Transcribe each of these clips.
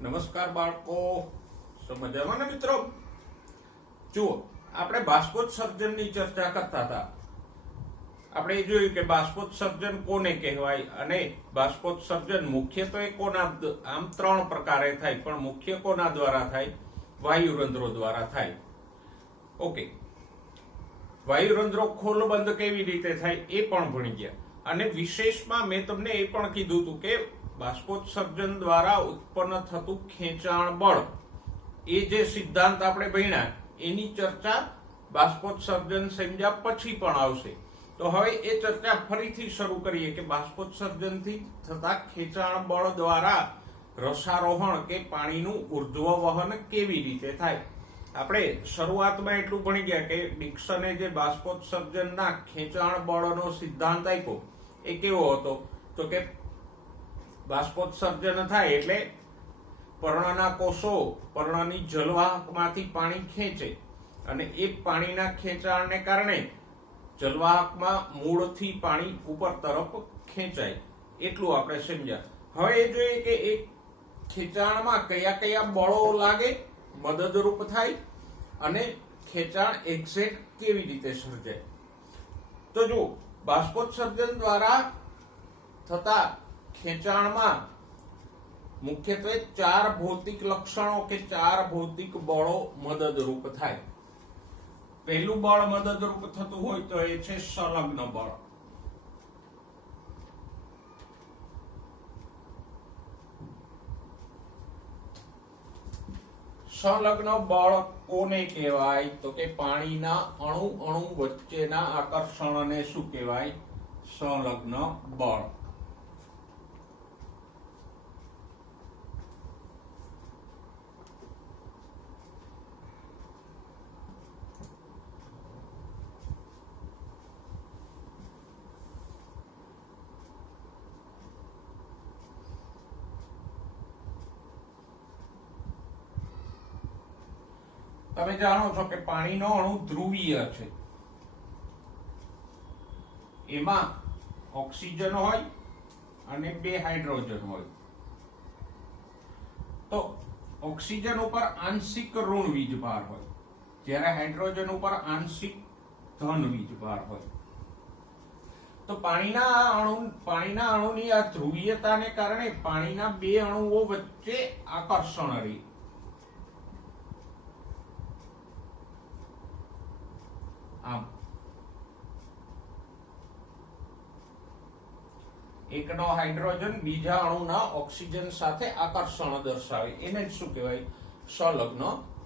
નમસ્કાર બાળકો, સમજાવવાના મિત્રો. જુઓ, આપણે બાષ્પોત્સર્જનની ચર્ચા કરતા હતા. આપણે જોયું કે બાષ્પોત્સર્જન કોને કહેવાય અને બાષ્પોત્સર્જન મુખ્યત્વે કોના આમ ત્રણ પ્રકારે થાય, પણ મુખ્ય કોના દ્વારા થાય? વાયુરંધ્રો દ્વારા થાય. ઓકે, વાયુરંધ્રો ખોલબંધ કેવી રીતે થાય એ પણ ભણી ગયા. અને વિશેષમાં મેં તમને એ પણ કીધું હતું કે બાષ્પોત્સર્જન દ્વારા ઉત્પન્ન થતું ખેંચાણ બળ, એ જે સિદ્ધાંત આપણે ભણ્યા એની ચર્ચા બાષ્પોત્સર્જન સમજ્યા પછી પણ આવશે. તો હવે એ ચર્ચા ફરીથી શરૂ કરીએ કે બાષ્પોત્સર્જનથી થતા ખેંચાણ બળ દ્વારા રસારોહણ કે પાણીનું ઉર્ધ્વ વહન કેવી રીતે થાય. આપણે શરૂઆતમાં એટલું ભણી ગયા કે ડિક્સને જે બાષ્પોત્સર્જનના ખેંચાણ બળનો સિદ્ધાંત આપ્યો એ કેવો હતો? તો કે બાષ્પોત્સર્જન થાય એટલે પર્ણના કોષો પર્ણની જલવાહકમાંથી પાણી ખેંચે અને એ પાણીના ખેંચાણને કારણે જલવાહકમાં મૂળથી પાણી ઉપર તરફ ખેંચાય. એટલું આપણે સમજ્યા. હવે એ જોઈએ કે એ ખેંચાણમાં કયા કયા બળો લાગે, મદદરૂપ થાય અને ખેંચાણ એક્ઝેક્ટ કેવી રીતે સર્જાય. તો જો બાષ્પોત્સર્જન દ્વારા થતા ખેંચાણમાં મુખ્યત્વે ચાર ભૌતિક લક્ષણો કે ચાર ભૌતિક બળો મદદરૂપ થાય. પહેલું બળ મદદરૂપ થતું હોય તો એ છે સંલગ્ન બળ. સંલગ્ન બળ કોને કહેવાય? તો કે પાણીના અણુ વચ્ચેના આકર્ષણને શું કહેવાય? સંલગ્ન બળ. તમે જાણો છો કે પાણીનો અણુ ધ્રુવીય છે. એમાં ઓક્સિજન હોય અને 2 હાઇડ્રોજન હોય. તો ઓક્સિજન ઉપર આંશિક ઋણ વીજભાર હોય, જ્યારે હાઇડ્રોજન ઉપર આંશિક ધન વીજભાર હોય. તો પાણીના અણુની આ ધ્રુવીયતાને કારણે પાણીના 2 અણુઓ વચ્ચે આકર્ષણ રહે. આમ એકનો હાઇડ્રોજન બીજા અણુના ઓક્સિજન સાથે આકર્ષણ દર્શાવે, એને જ શું કહેવાય? સંલગ્ન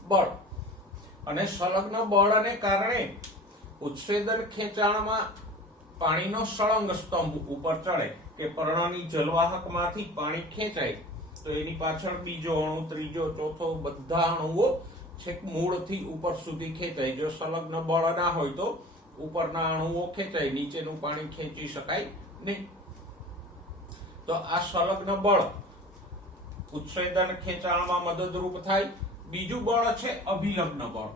બળ. અને સંલગ્ન બળને કારણે ઉત્સેદન ખેંચાણમાં પાણીનો સળંગ સ્તંભ ઉપર ચડે કે પર્ણની જલવાહકમાંથી પાણી ખેંચાય તો એની પાછળ બીજો અણુ, ત્રીજો, ચોથો બધા અણુઓ છેક મૂળથી ઉપર સુધી ખેંચાય. જો સંલગ્ન બળ ના હોય તો ઉપરના અણુઓ ખેંચાય, નીચેનું પાણી ખેંચી શકાય નહીં. તો આ સંલગ્ન બળ ઉત્સેદન ખેંચાણમાં મદદરૂપ થાય. બીજું બળ છે અભિલગ્ન બળ.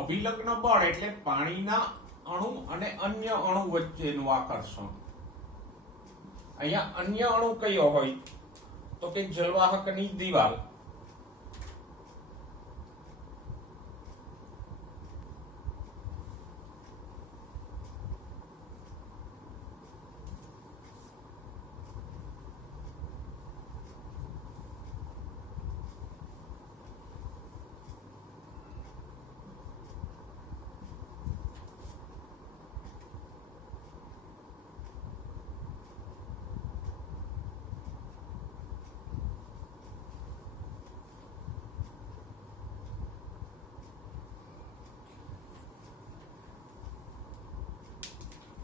અભિલગ્ન બળ એટલે પાણીના અણુ અને અન્ય અણુ વચ્ચેનું આકર્ષણ. અહીંયા અન્ય અણુ કયો હોય? તો કે જલવાહકની દિવાલ.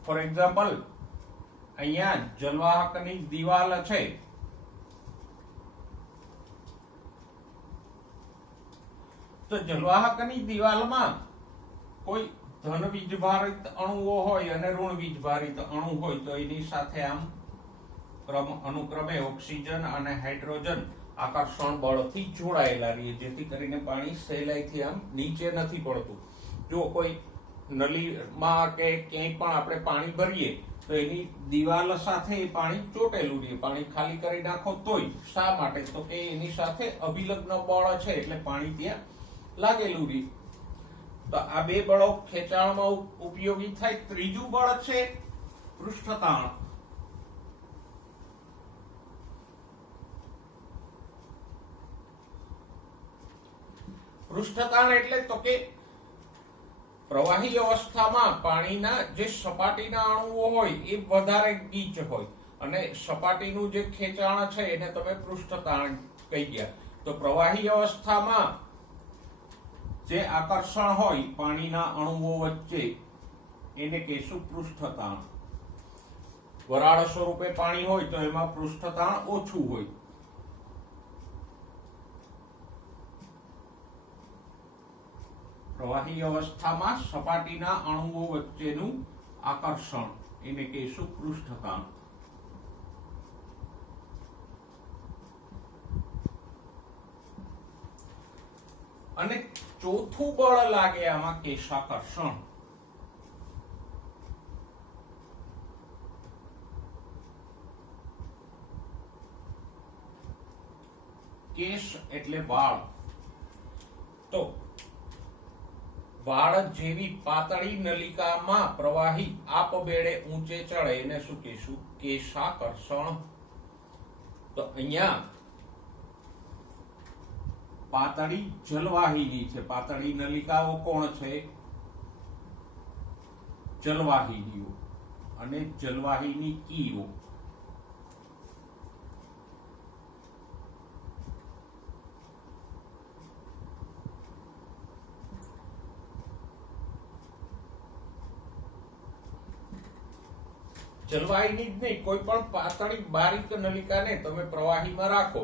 ફોર એક્ઝામ્પલ, અહીંયા જલવાહકની દિવાલ છે. તો જલવાહકની દિવાલમાં કોઈ ધન વીજભારિત અણુઓ હોય અને ઋણ વીજભારિત અણુ હોય તો એની સાથે આમ અનુક્રમે ઓક્સિજન અને હાઇડ્રોજન આકર્ષણ બળથી જોડાયેલા રહીએ, જેથી કરીને પાણી સહેલાઈથી આમ નીચે નથી પડતું. જો કોઈ નળીમાં કે ક્યાંય પણ આપણે પાણી ભરીએ તો એની દિવાલ સાથે એ પાણી ચોટેલું રહે. પાણી ખાલી કરી નાખો તોય. શા માટે? તો કે એની સાથે અભિલગ્ન બળ છે, એટલે પાણી ત્યાં લાગેલું રહે. તો આ બે બળો ખેંચાણમાં ઉપયોગી થાય. ત્રીજું બળ છે પૃષ્ઠતાણ. પૃષ્ઠતાણ એટલે તો કે પ્રવાહી અવસ્થામાં પાણીના જે સપાટીના અણુઓ હોય એ વધારે ગીચ હોય અને સપાટીનું જે ખેંચાણ છે એને તમે પૃષ્ઠતાણ કહી ગયા. તો પ્રવાહી અવસ્થામાં જે આકર્ષણ હોય પાણીના અણુઓ વચ્ચે એને કહેશું પૃષ્ઠતાણ. વરાળ સ્વરૂપે પાણી હોય તો એમાં પૃષ્ઠતાણ ઓછું હોય. પ્રવાહી અવસ્થામાં સપાટીના અણુઓ વચ્ચેનું આકર્ષણ એને કહેશું પૃષ્ઠતાણ. અને ચોથું બળ લાગે આમાં કેશાકર્ષણ. કેશ એટલે વાળ. તો વાળ જેવી પાતળી નલિકામાં પ્રવાહી આપમેળે ઊંચે ચડે એને શું કહેશું? કેશાકર્ષણ. તો અહીંયા પાતળી જલવાહિની છે. પાતળી નલિકાઓ કોણ છે? જલવાહિનીઓ અને જલવાહિની કીઓ. જલવાહિની જ નહીં, કોઈ પણ પાતળી બારીક નલિકાને તમે પ્રવાહીમાં રાખો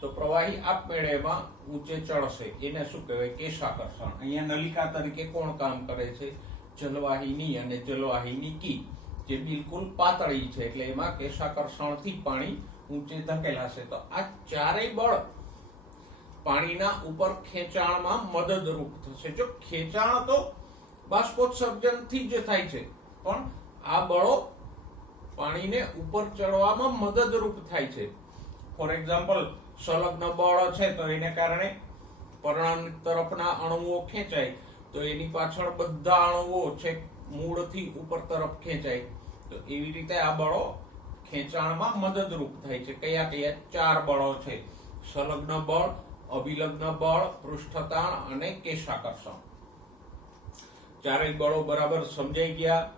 તો પ્રવાહી આપમેળે એમાં ઊંચે ચડશે. એને શું કહેવાય? કેશાકર્ષણ. અહીંયા નલિકા તરીકે કોણ કામ કરે છે? જલવાહિની અને જલવાહિની કી, જે બિલકુલ પાતળી છે, એટલે એમાં કેશાકર્ષણથી પાણી ઊંચે ધકેલાશે. તો આ ચારેય બળ પાણીના ઉપર ખેંચાણમાં મદદરૂપ થશે. જો ખેંચાણ તો બાષ્પોત્સર્જનથી જ થાય છે, પણ આ બળો પાણીને ઉપર ચડવામાં મદદરૂપ થાય છે. ફોર એક્ઝામ્પલ, સંલગ્ન બળ છે તો એને કારણે પર્ણ તરફના અણુઓ ખેંચાય તો એની પાછળ બધા અણુઓ છે મૂળથી ઉપર તરફ ખેંચાય. તો એવી રીતે આ બળો ખેંચાણમાં મદદરૂપ થાય છે. કયા કયા? ચાર બળો છે: સંલગ્ન બળ, અભિલગ્ન બળ, પૃષ્ઠતાણ અને કેશાકર્ષણ. ચારેય બળો બરાબર સમજાઈ ગયા.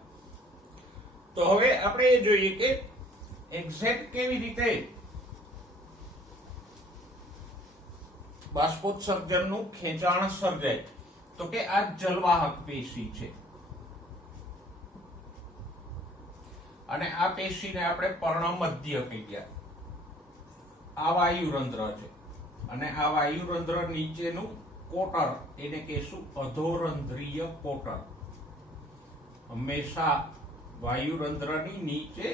તો હવે આપણે એ જોઈએ કે એક્ઝેક્ટ કેવી રીતે બાષ્પોત્સર્જનનું ખેંચાણ સર્જાય. તો કે આ જલવાહક પેશી છે અને આ પેશીને આપણે પર્ણમધ્ય કહીએ. આ વાયુરંધ્ર છે અને આ વાયુરંધ્ર નીચેનું કોટર એને કહેશું અધોરંધ્રીય કોટર. હંમેશા વાયુરંધ્રની નીચે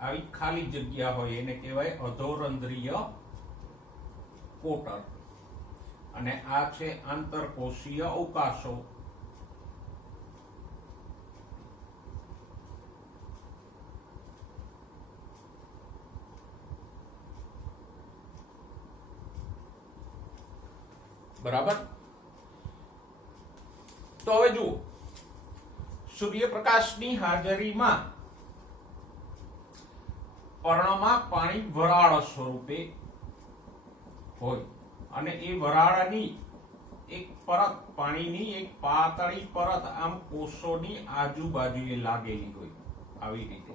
આવી ખાલી જગ્યા હોય એને કહેવાય અધોરંધ્રીય કોટર. અને આ છે આંતરકોષીય અવકાશો. બરાબર. તો હવે જુઓ, સૂર્યપ્રકાશની હાજરીમાં પર્ણમાં પાણી વરાળ સ્વરૂપે હોય અને એ વરાળની એક પરત, પાણીની એક પાતળી પરત આમ કોષોની આજુબાજુએ લાગેલી હોય. આવી રીતે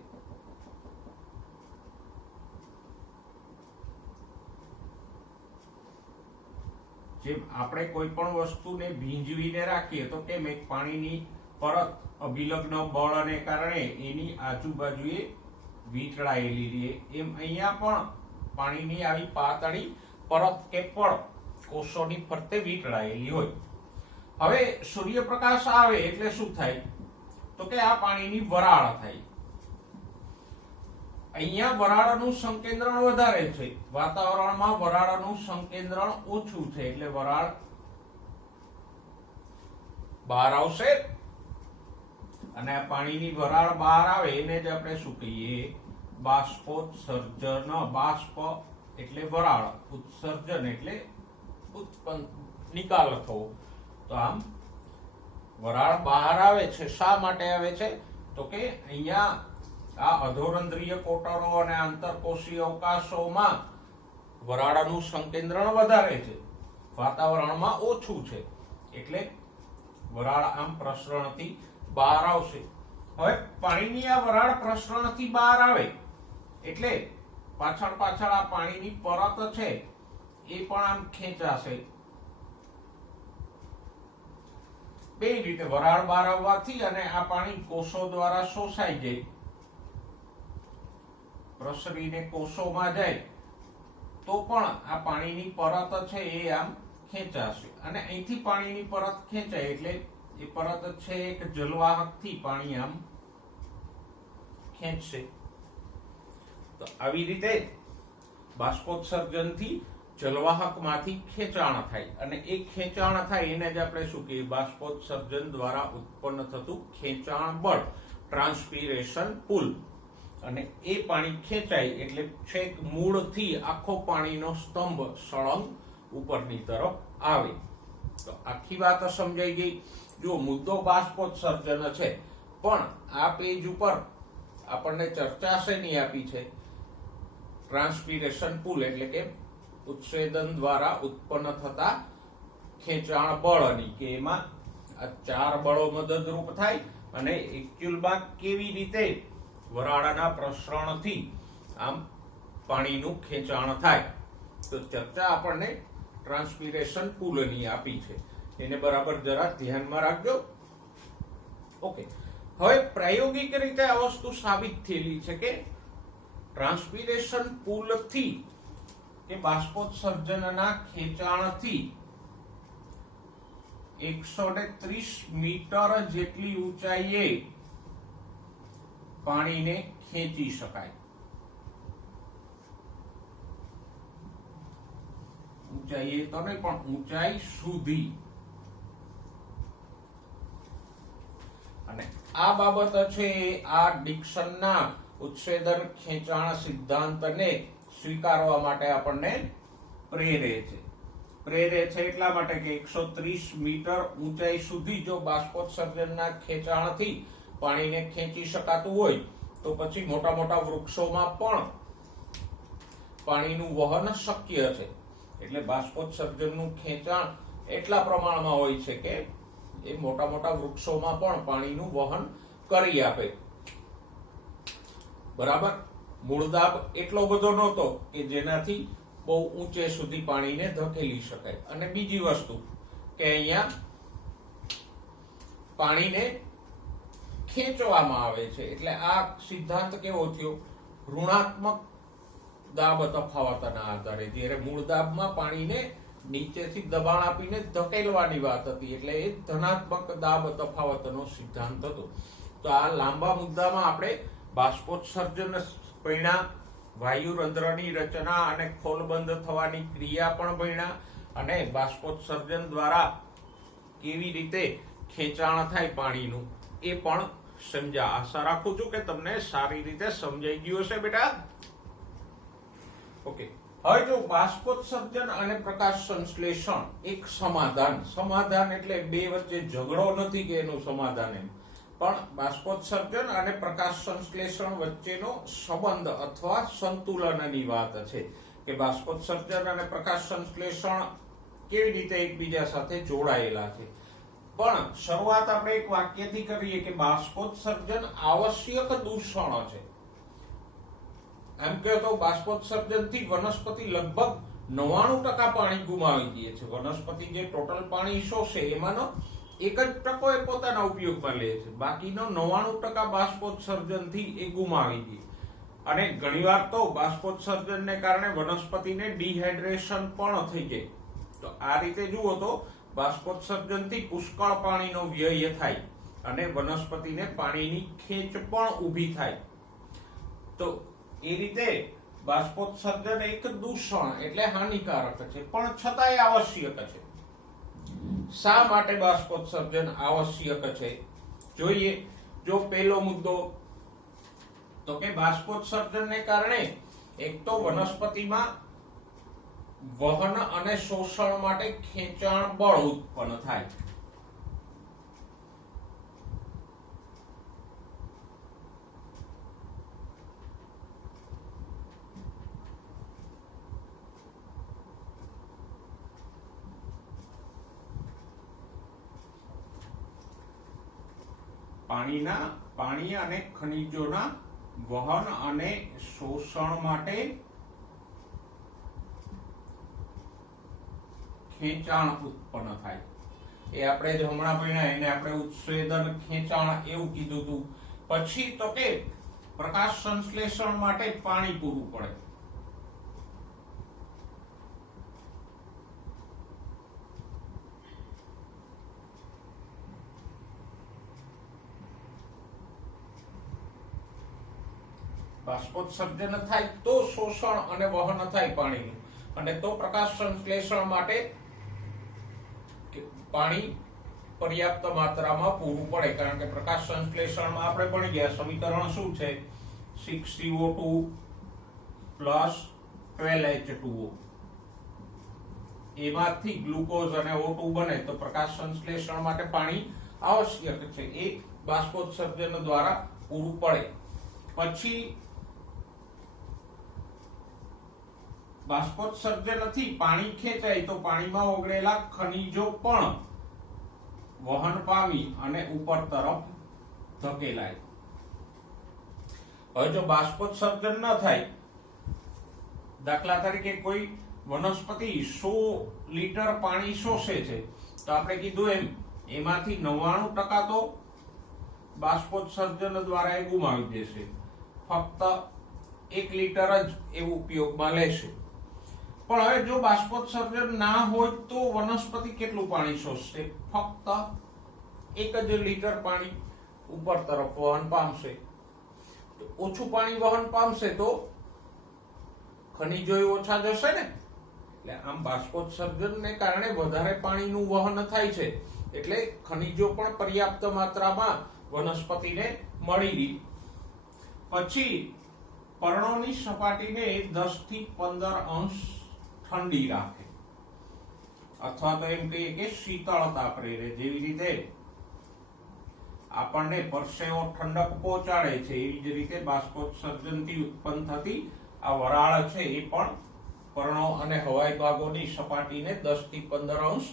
જેમ આપણે કોઈ પણ વસ્તુને ભીંજવીને રાખીએ તો કેમ એક પાણીની પરત અભિલગ્ન બળને કારણે એની આજુબાજુએ વીંટળાયેલી રહે, એમ અહીંયા પણ પાણીની આવી પાતળી પરત કે પડ કોષોની ફરતે વીંટળાયેલી હોય. હવે સૂર્યપ્રકાશ આવે એટલે શું થાય? તો કે આ પાણીની વરાળ થાય. અહીંયા વરાળનું સંકેન્દ્રણ વધારે છે, વાતાવરણમાં વરાળનું સંકેન્દ્રણ ઓછું છે, એટલે વરાળ બહાર આવશે અને આ પાણીની વરાળ બહાર આવે એને જ આપણે શું કહીએ? બાષ્પોત્સર્જન. બાષ્પ એટલે વરાળ, ઉત્સર્જન એટલે ઉત્પન્ન નિકાલ થવો. તો આમ વરાળ બહાર આવે છે. શા માટે આવે છે? તો કે અહીંયા આ અધોરંધ્રીય કોટરો અને આંતરકોશીય અવકાશોમાં વરાળનું સંકેન્દ્રણ વધારે છે, વાતાવરણમાં ઓછું છે, એટલે વરાળ આમ પ્રસરણથી બહાર આવશે. હવે પાણીની આ વરાળ પ્રસરણથી બહાર આવે એટલે પાછળ આ પાણીની પરત છે એ પણ આમ ખેંચાશે. બે રીતે વરાળ બહાર આવવાથી અને આ પાણી કોષો દ્વારા શોષાઈ જાય, પ્રસરીને કોષોમાં જાય તો પણ આ પાણીની પરત છે એ આમ ખેંચાશે. અને અહીંથી પાણીની પરત ખેંચાય એટલે એ પરત છે એક જલવાહકથી પાણી આમ ખેંચશે. તો આવી રીતે બાષ્પોત્સર્જનથી જલવાહકમાંથી ખેંચાણ થાય અને એ ખેંચાણ થાય એને જ આપણે શું કહીએ? બાષ્પોત્સર્જન દ્વારા ઉત્પન્ન થતું ખેંચાણ બળ, ટ્રાન્સપિરેશન પુલ. અને એ પાણી ખેંચાય એટલે છેક મૂળથી આખો પાણીનો સ્તંભ સળંગ ઉપરની તરફ આવે. તો આખી વાત સમજાઈ ગઈ. જો મુદ્દો બાષ્પોત્સર્જન છે, પણ આ પેજ ઉપર આપણને ચર્ચા શેની આપી છે? ટ્રાન્સપિરેશન પુલ એટલે કે ઉત્સેદન દ્વારા ઉત્પન્ન થતા ખેંચાણ બળની, કે એમાં આ 4 બળો મદદરૂપ થાય અને એક્ચ્યુઅલમાં કેવી રીતે વરાળના પ્રસરણથી આમ પાણીનું ખેંચાણ થાય. તો ચર્ચા આપણને ટ્રાન્સપિરેશન પુલની આપી છે, એને બરાબર જરા ધ્યાનમાં રાખજો. ઓકે, હવે પ્રાયોગિક રીતે આ વસ્તુ સાબિત થયેલી છે કે ટ્રાન્સપિરેશન પુલથી કે બાષ્પોત્સર્જનના ખેંચાણથી 130 મીટર જેટલી ઊંચાઈએ પાણીને ખેંચી શકાય. ઊંચાઈએ તો નહીં પણ ઊંચાઈ સુધી. અને આ બાબત છે આ ડિક્સનના ઉત્સેદન ખેંચાણ સિદ્ધાંતને સ્વીકારવા માટે આપણને પ્રેરે છે. એટલા માટે કે 130 મીટર ઊંચાઈ સુધી જો બાષ્પોત્સર્જનના ખેંચાણથી પાણીને ખેંચી શકાતું હોય તો પછી મોટા વૃક્ષોમાં પણ પાણીનું વહન શક્ય છે. એટલે બાષ્પોત્સર્જનનું ખેંચાણ એટલા પ્રમાણમાં હોય છે કે એ મોટા વૃક્ષોમાં પણ પાણીનું વહન કરી આપે. બરાબર. મૂળદાબ એટલો બધો નહોતો કે જેનાથી બહુ ઊંચે સુધી પાણીને ધકેલી શકાય. અને બીજી વસ્તુ કે અહીંયા પાણીને ખેંચવામાં આવે છે, એટલે આ સિદ્ધાંત કેવો થયો? ઋણાત્મક દાબ તફાવતના આધારે. જ્યારે મૂળ દાબમાં પાણીને નીચેથી દબાણ આપીને ધકેલવાની વાત હતી, એટલે એ ધનાત્મક દાબ તફાવતનો સિદ્ધાંત હતો. તો આ લાંબા મુદ્દામાં આપણે બાષ્પોત્સર્જન ભણ્યા, વાયુરંધ્રની રચના અને ખોલબંધ થવાની ક્રિયા પણ ભણ્યા, અને બાષ્પોત્સર્જન દ્વારા કેવી રીતે ખેંચાણ થાય પાણીનું એ પણ સમજ્યા. આશા રાખું છું કે તમને સારી રીતે સમજાઈ ગયું હશે બેટા. ઓકે, હવે જો બાષ્પોત્સર્જન અને પ્રકાશ સંશ્લેષણ એક સમાધાન એટલે બે વચ્ચે ઝઘડો નથી કે એનું સમાધાન એમ, પણ બાષ્પોત્સર્જન અને પ્રકાશ સંશ્લેષણ વચ્ચેનો સંબંધ અથવા સંતુલનની વાત છે કે બાષ્પોત્સર્જન અને પ્રકાશ સંશ્લેષણ કેવી રીતે એકબીજા સાથે જોડાયેલા છે. પણ શરૂઆત આપણે એક વાક્યથી કરીએ કે બાષ્પોત્સર્જન આવશ્યક દૂષણ છે. એમ કહે તો બાષ્પોત્સર્જનથી વનસ્પતિ લગભગ 99% પાણી ગુમાવી દે છે. વનસ્પતિ જે ટોટલ પાણી શોષે એમાંનો 1% એ પોતાના ઉપયોગમાં લે છે, બાકીનો 99% બાષ્પોત્સર્જનથી એ ગુમાવી દે. અને ઘણીવાર તો બાષ્પોત્સર્જનને કારણે વનસ્પતિને ડિહાઇડ્રેશન પણ થઈ જાય. તો આ રીતે જુઓ તો બાષ્પોત્સર્જનથી પુષ્કળ પાણીનો વ્યય થાય અને વનસ્પતિને પાણીની ખેંચ પણ ઊભી થાય. તો એ રીતે બાષ્પોત્સર્જન એક દૂષણ એટલે હાનિકારક છે, પણ છતાંય આવશ્યક છે. શા માટે બાષ્પોત્સર્જન આવશ્યક છે જોઈએ. જો પહેલો મુદ્દો તો કે બાષ્પોત્સર્જનને કારણે એક તો વનસ્પતિમાં વહન અને શોષણ માટે ખેંચાણ બળ ઉત્પન્ન થાય. પાણી અને ખનિજોના વહન અને શોષણ માટે ખેંચાણ ઉત્પન્ન થાય. એ આપણે જે હમણાં ભણ્યા એને આપણે ઉત્સેદન ખેંચાણ એવું કીધું હતું. પછી તો કે પ્રકાશ સંશ્લેષણ માટે પાણી પૂરું પડે. બાષ્પોત્સર્જન થાય તો શોષણ અને વહન થાય પાણીનું, અને તો પ્રકાશ સંશ્લેષણ માટે પાણી પર્યાપ્ત માત્રામાં પૂરું પડે. કારણ કે પ્રકાશ સંશ્લેષણમાં આપણે ભણી ગયા સમીકરણ શું છે? 6CO2 + 12H2O. એમાંથી ગ્લુકોઝ અને O2 બને તો પ્રકાશ સંશ્લેષણ માટે પાણી આવશ્યક છે. એ બાષ્પોત્સર્જન દ્વારા પૂરું પડે. પછી બાષ્પોત્સર્જનથી પાણી ખેંચાય તો પાણીમાં ઓગળેલા ખનિજો પણ વહન પામી અને ઉપર તરફ ધકેલાય. હવે જો બાષ્પોત્સર્જન ન થાય, દાખલા તરીકે કોઈ વનસ્પતિ 100 લીટર પાણી શોષે છે તો આપણે કીધું એમાંથી 99% તો બાષ્પોત્સર્જન દ્વારા એ ગુમાવી દેશે. ફક્ત 1 લીટર જ એ ઉપયોગમાં લેશે. પણ હવે જો બાષ્પોત્સર્જન ના હોય તો વનસ્પતિ કેટલું પાણી શોષશે? ફક્ત 1 જ લીટર પાણી ઉપર તરફ વહન પામશે. તો ઓછું પાણી વહન પામશે તો ખનિજો ઓછા જશે ને. એટલે આમ બાષ્પોત્સર્જનને કારણે વધારે પાણીનું વહન થાય છે, એટલે ખનિજો પણ પર્યાપ્ત માત્રામાં વનસ્પતિને મળી રહી. પછી પર્ણોની સપાટીને 10 થી 15 અંશ ઠંડી રાખે, અથવા તો એમ કહીએ કે શીતળતા પ્રેરે. જેવી રીતે આપણને પરસેવો ઠંડક પહોંચાડે છે, એવી જ રીતે બાષ્પોત્સર્જનથી ઉત્પન્ન થતી આ વરાળ છે એ પણ પર્ણો અને હવાઈ ભાગોની સપાટીને 10 થી 15 અંશ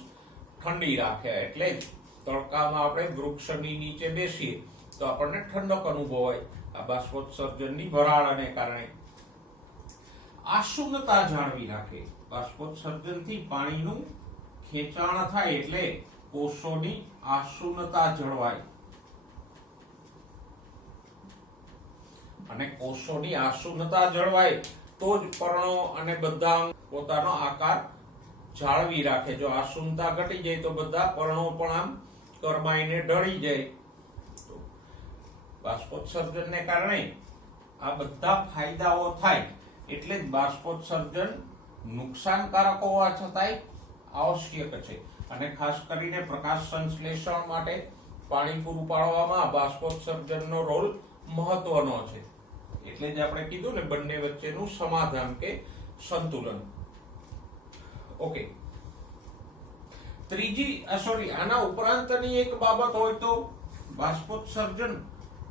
ઠંડી રાખે. એટલે જ તડકામાં આપણે વૃક્ષની નીચે બેસીએ તો આપણને ઠંડક અનુભવાય આ બાષ્પોત્સર્જનની વરાળને કારણે. આશુન્નતા જાળવી રાખે. બાષ્પોત્સર્જનથી પાણીનું ખેંચાણ થાય એટલે કોષોની આશુન્નતા જળવાય, અને કોષોની આશુન્નતા જળવાય તો જ પર્ણો અને બધા પોતાનો આકાર જાળવી રાખે. જો આશુન્નતા ઘટી જાય તો બધા પર્ણો પણ આમ કરમાઈને ઢળી જાય. તો બાષ્પોત્સર્જનને કારણે આ બધા ફાયદાઓ થાય. એટલે જ બાષ્પોત્સર્જન નુકસાનકારક હોવા છતાંય આવશ્યક છે. અને ખાસ કરીને પ્રકાશ સંશ્લેષણ માટે પાણી પૂરું પાડવામાં બાષ્પોત્સર્જનનો રોલ મહત્વનો છે. એટલે જ આપણે કીધું ને બંને વચ્ચેનું સમાધાન કે સંતુલન. ઓકે, આના ઉપરાંતની એક બાબત હોય તો બાષ્પોત્સર્જન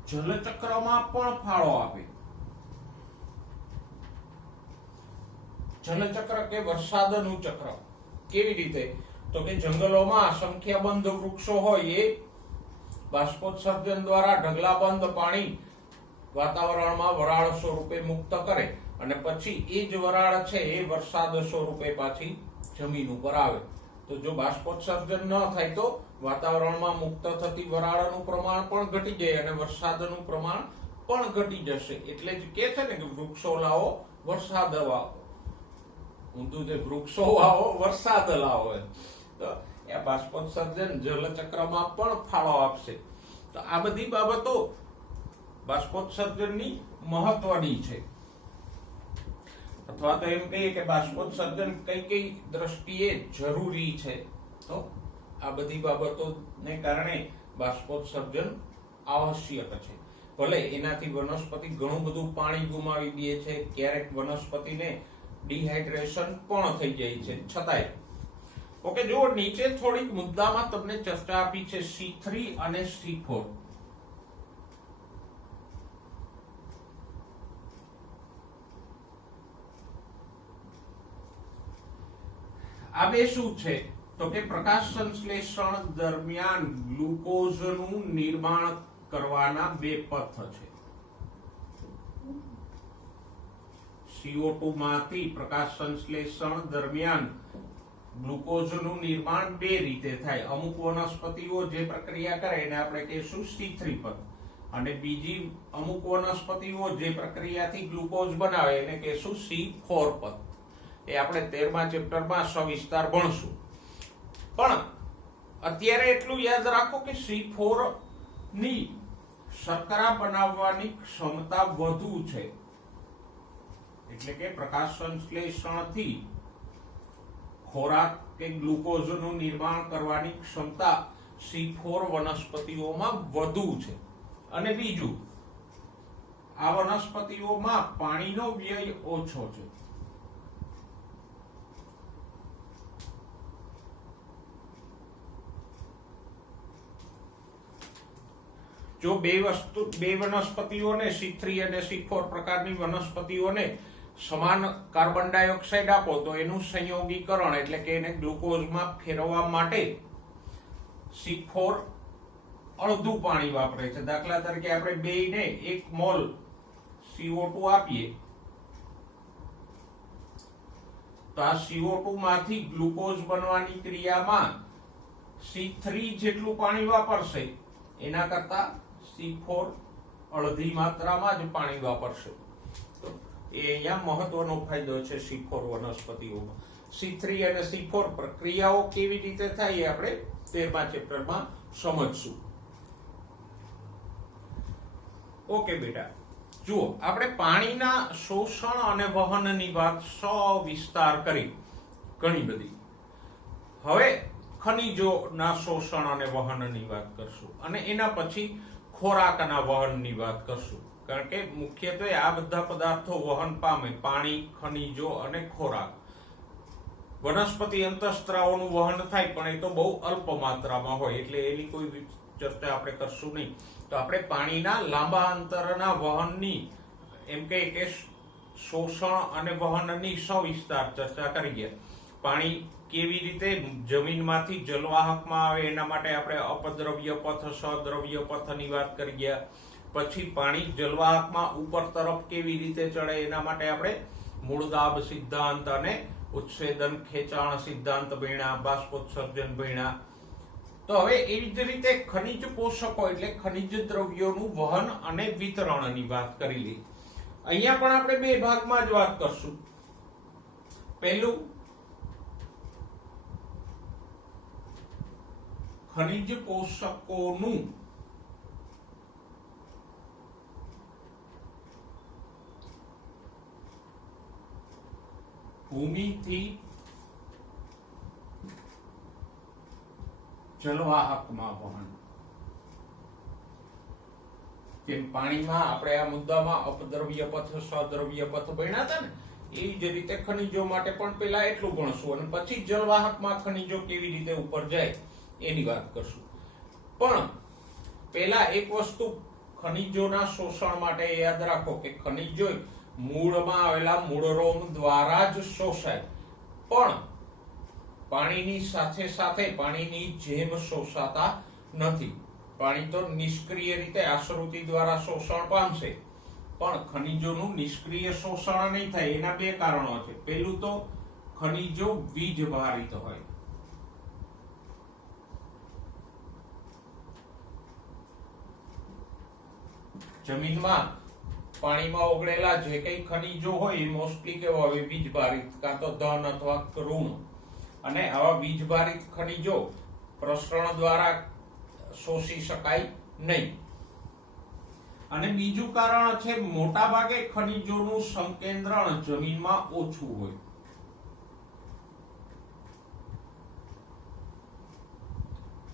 જલચક્રમાં પણ ફાળો આપે. જલચક્ર કે વરસાદનું ચક્ર કેવી રીતે? તો કે જંગલોમાં સંખ્યાબંધ વૃક્ષો હોય એ બાષ્પોત્સર્જન દ્વારા ઢગલાબંધ પાણી વાતાવરણમાં વરાળ સ્વરૂપે મુક્ત કરે, અને પછી એ જ વરાળ છે એ વરસાદ સ્વરૂપે પાછી જમીન ઉપર આવે. તો જો બાષ્પોત્સર્જન ન થાય તો વાતાવરણમાં મુક્ત થતી વરાળનું પ્રમાણ પણ ઘટી જાય અને વરસાદનું પ્રમાણ પણ ઘટી જશે. એટલે જ કે છે ને કે વૃક્ષો લાવો વરસાદ વાવો. ઊંધું છે, વૃક્ષો વાવો વરસાદ લાવો. તો એ બાષ્પોત્સર્જન જલચક્રમાં પણ ફાળો આપશે. તો આ બધી બાબતો બાષ્પોત્સર્જનની મહત્વની છે. અથવા તો એમ કહીએ કે બાષ્પોત્સર્જન કઈ દ્રષ્ટિએ જરૂરી છે, તો આ બધી બાબતોને કારણે બાષ્પોત્સર્જન આવશ્યક છે. ભલે એનાથી વનસ્પતિ ઘણું બધું પાણી ગુમાવી દે છે, ક્યારેક વનસ્પતિને ડિહાઇડ્રેશન પણ થઈ જાય છે, છતાંય ઓકે. જો નીચે થોડીક મુદ્દામાં તમને ચર્ચા આપી છે C3 અને C4. આ બે શું છે તો કે પ્રકાશ સંશ્લેષણ દરમિયાન ગ્લુકોઝનું નિર્માણ કરવાના બે પથ છે. CO2 માંથી પ્રકાશ સંશ્લેષણ દરમિયાન ગ્લુકોઝનું નિર્માણ બે રીતે થાય. અમુક વનસ્પતિઓ જે પ્રક્રિયા કરે એને આપણે કહીશું C3 પથ, અને બીજી અમુક વનસ્પતિઓ જે પ્રક્રિયાથી ગ્લુકોઝ બનાવે એને કહીશું C4 પથ. એ આપણે 13મા ચેપ્ટરમાં સવિસ્તાર ભણશું. પણ અત્યારે એટલું યાદ રાખો કે C4 ની શર્કરા બનાવવાની ક્ષમતા વધુ છે, એટલે કે પ્રકાશ સંશ્લેષણથી ખોરાક કે ગ્લુકોઝનું નિર્માણ કરવાની ક્ષમતા C4 વનસ્પતિઓમાં વધુ છે. અને બીજું, આ વનસ્પતિઓમાં પાણીનો વ્યય ઓછો છે. જો બે વનસ્પતિઓને C3 અને C4 પ્રકારની વનસ્પતિઓને સમાન કાર્બન ડાયોક્સાઇડ આપો તો એનું સંયોગીકરણ એટલે કે એને ગ્લુકોઝમાં ફેરવવા માટે C4 અડધું પાણી વાપરે છે. દાખલા તરીકે આપણે બેયને 1 મોલ CO2 આપીએ તો આ CO2 માંથી ગ્લુકોઝ બનવાની ક્રિયામાં C3 જેટલું પાણી વાપરશે, એના કરતા C4 અડધી માત્રામાં જ પાણી વાપરશે. તો એ અહીંયા મહત્વનો ફાયદો છે C4 વનસ્પતિઓમાં. C3 અને C4 પ્રક્રિયાઓ કેવી રીતે થાય એ આપણે 13મા ચેપ્ટરમાં સમજશું. ઓકે બેટા, જુઓ, આપણે પાણીના શોષણ અને વહનની વાત સવિસ્તાર કરી ઘણી બધી. હવે ખનિજોના શોષણ અને વહનની વાત કરશું, અને એના પછી ખોરાકના વહનની વાત કરશું. કારણ કે મુખ્યત્વે આ બધા પદાર્થો વહન પામે, પાણી, ખનિજો અને ખોરાક. વનસ્પતિ અંતઃસ્ત્રાવોનું વહન થાય પણ એ તો બહુ અલ્પ માત્રામાં હોય, એટલે એની કોઈ ચર્ચા આપણે કરશું નહીં. તો આપણે પાણીના લાંબા અંતરના વહનની, એમ કે શોષણ અને વહનની સવિસ્તાર ચર્ચા કરી ગયા. પાણી કેવી રીતે જમીનમાંથી જલવાહકમાં આવે એના માટે આપણે અપદ્રવ્ય પથ, સદ્રવ્ય પથની વાત કરી ગયા. પછી પાણી જલવાહકમાં ઉપર તરફ કેવી રીતે ચડે એના માટે આપણે મૂળદાબ સિદ્ધાંત અને ઉત્સેદન ખેંચાણ સિદ્ધાંત ભણ્યા, બાષ્પોત્સર્જન ભણ્યા. તો હવે એવી જ રીતે ખનિજ પોષકો એટલે ખનિજ દ્રવ્યોનું વહન અને વિતરણની વાત કરી લી. અહીંયા પણ આપણે બે ભાગમાં જ વાત કરશું. પહેલું, ખનિજ પોષકોનું ભૂમિથી જલવાહકમાં વહન. જેમ પાણીમાં આપણે આ મુદ્દામાં અપદ્રવ્ય પથ, સદ્રવ્ય પથ ભણ્યા હતા ને, એ જ રીતે ખનિજો માટે પણ પેલા એટલું ભણશું, અને પછી જલવાહકમાં ખનિજો કેવી રીતે ઉપર જાય એની વાત કરશું. પણ પેલા એક વસ્તુ ખનિજોના શોષણ માટે યાદ રાખો કે ખનિજો મૂળમાં આવેલા મૂળરોમ દ્વારા જ શોષાય, પણ પાણીની સાથે સાથે પાણીની જેમ શોષાતા નથી. પાણી તો નિષ્ક્રિય રીતે આશ્રુતિ દ્વારા શોષણ પામશે, પણ ખનિજોનું નિષ્ક્રિય શોષણ નહીં થાય. એના બે કારણો છે. પહેલું તો ખનિજો વીજભારિત હોય. જમીનમાં પાણીમાં ઓગળેલા જે કઈ ખનિજો હોય એ મોસ્ટલી કેવા હોય? વીજભારિત, કાં તો ધન અથવા ઋણ. અને આવા વીજભારિત ખનિજો પ્રસરણ દ્વારા શોષી શકાય નહીં. અને બીજું કારણ છે મોટા ભાગે ખનિજોનું સંકેન્દ્રણ જમીનમાં ઓછું હોય.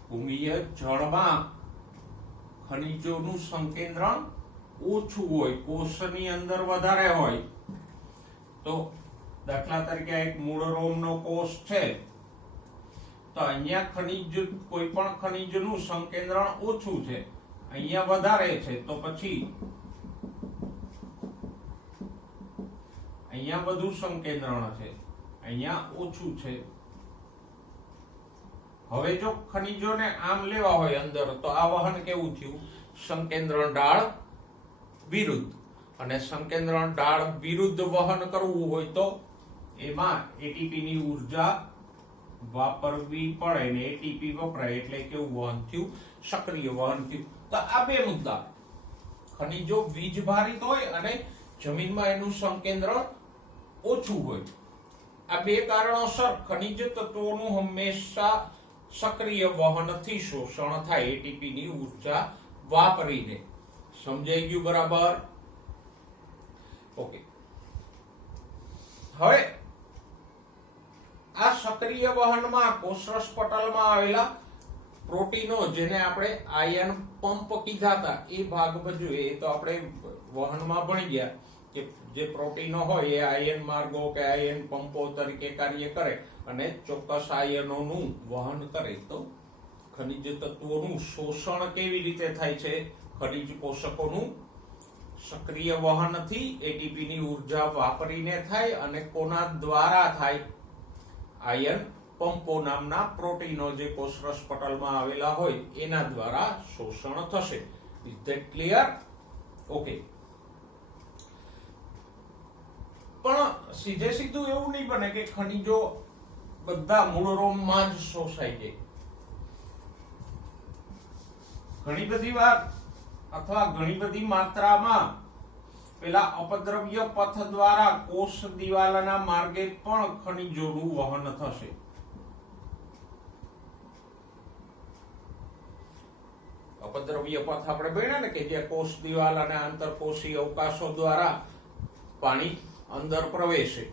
ભૂમિય જળમાં ખનિજોનું સંકેન્દ્રણ ઓછું હોય, કોષની અંદર વધારે હોય. તો દાખલા તરીકે એક મૂળ રોમનો કોષ છે, તો અહીંયા કોઈ પણ ખનિજનું સંકેન્દ્રણ ઓછું છે, અહીંયા વધારે છે, તો પછી અહીંયા વધુ સંકેન્દ્રણ છે, અહીંયા ઓછું છે. હવે જો ખનિજોને આમ લેવા હોય અંદર, તો આ વહન કેવું થયું? સંકેન્દ્રણ ઢાળ વિરુદ્ધ. અને સંકેન્દ્રણ ઢાળ વિરુદ્ધ વહન કરવું હોય તો એમાં એટીપી ની ઉર્જા વાપરવી પડે, ને એટીપી વપરાય એટલે કેવું વહન થયું? સક્રિય વહન થયું. તો આ બે મુદ્દા, ખનિજો વીજભારિત હોય અને જમીનમાં એનું સંકેન્દ્રણ ઓછું હોય, આ બે કારણોસર ખનિજ તત્વોનું હંમેશા સક્રિય વહનથી શોષણ થાય, એટીપી ની ઉર્જા વાપરીને. સમજાઈ ગયું બરાબર? ઓકે. હવે આ સક્રિય વહનમાં કોષરસ પટલમાં આવેલા પ્રોટીનો, જેને આપણે આયન પંપ કીધા હતા, એ ભાગ ભજવે. એ તો આપણે વહનમાં ભણી ગયા કે જે પ્રોટીનો હોય એ આયન માર્ગો કે આયન પંપો તરીકે કાર્ય કરે અને ચોક્કસ આયનોનું વહન કરે. તો ખનિજ તત્વોનું શોષણ કેવી રીતે થાય છે? ખનિજ પોષકોનું સક્રિય વહનથી એટીપી ની ઉર્જા વાપરીને થાય. અને કોના દ્વારા થાય? આયન પંપો નામના પ્રોટીનો જે કોષરસ પટલમાં આવેલા હોય એના દ્વારા શોષણ થશે. Is that clear? ઓકે. પણ સીધે સીધું એવું નહીં બને કે ખનિજો બધા મૂળ રોમમાં જ શોષાઈ જાય. ઘણી બધી વાર અથવા ઘણી બધી માત્રામાં પેલા અપદ્રવ્ય પથ દ્વારા કોષ દિવાલના માર્ગે પણ ખનિજોનું વહન થશે. અપદ્રવ્ય પથ આપણે ભણ્યા ને, કે જે કોષ દિવાલ અને આંતરકોષીય અવકાશો દ્વારા પાણી અંદર પ્રવેશે.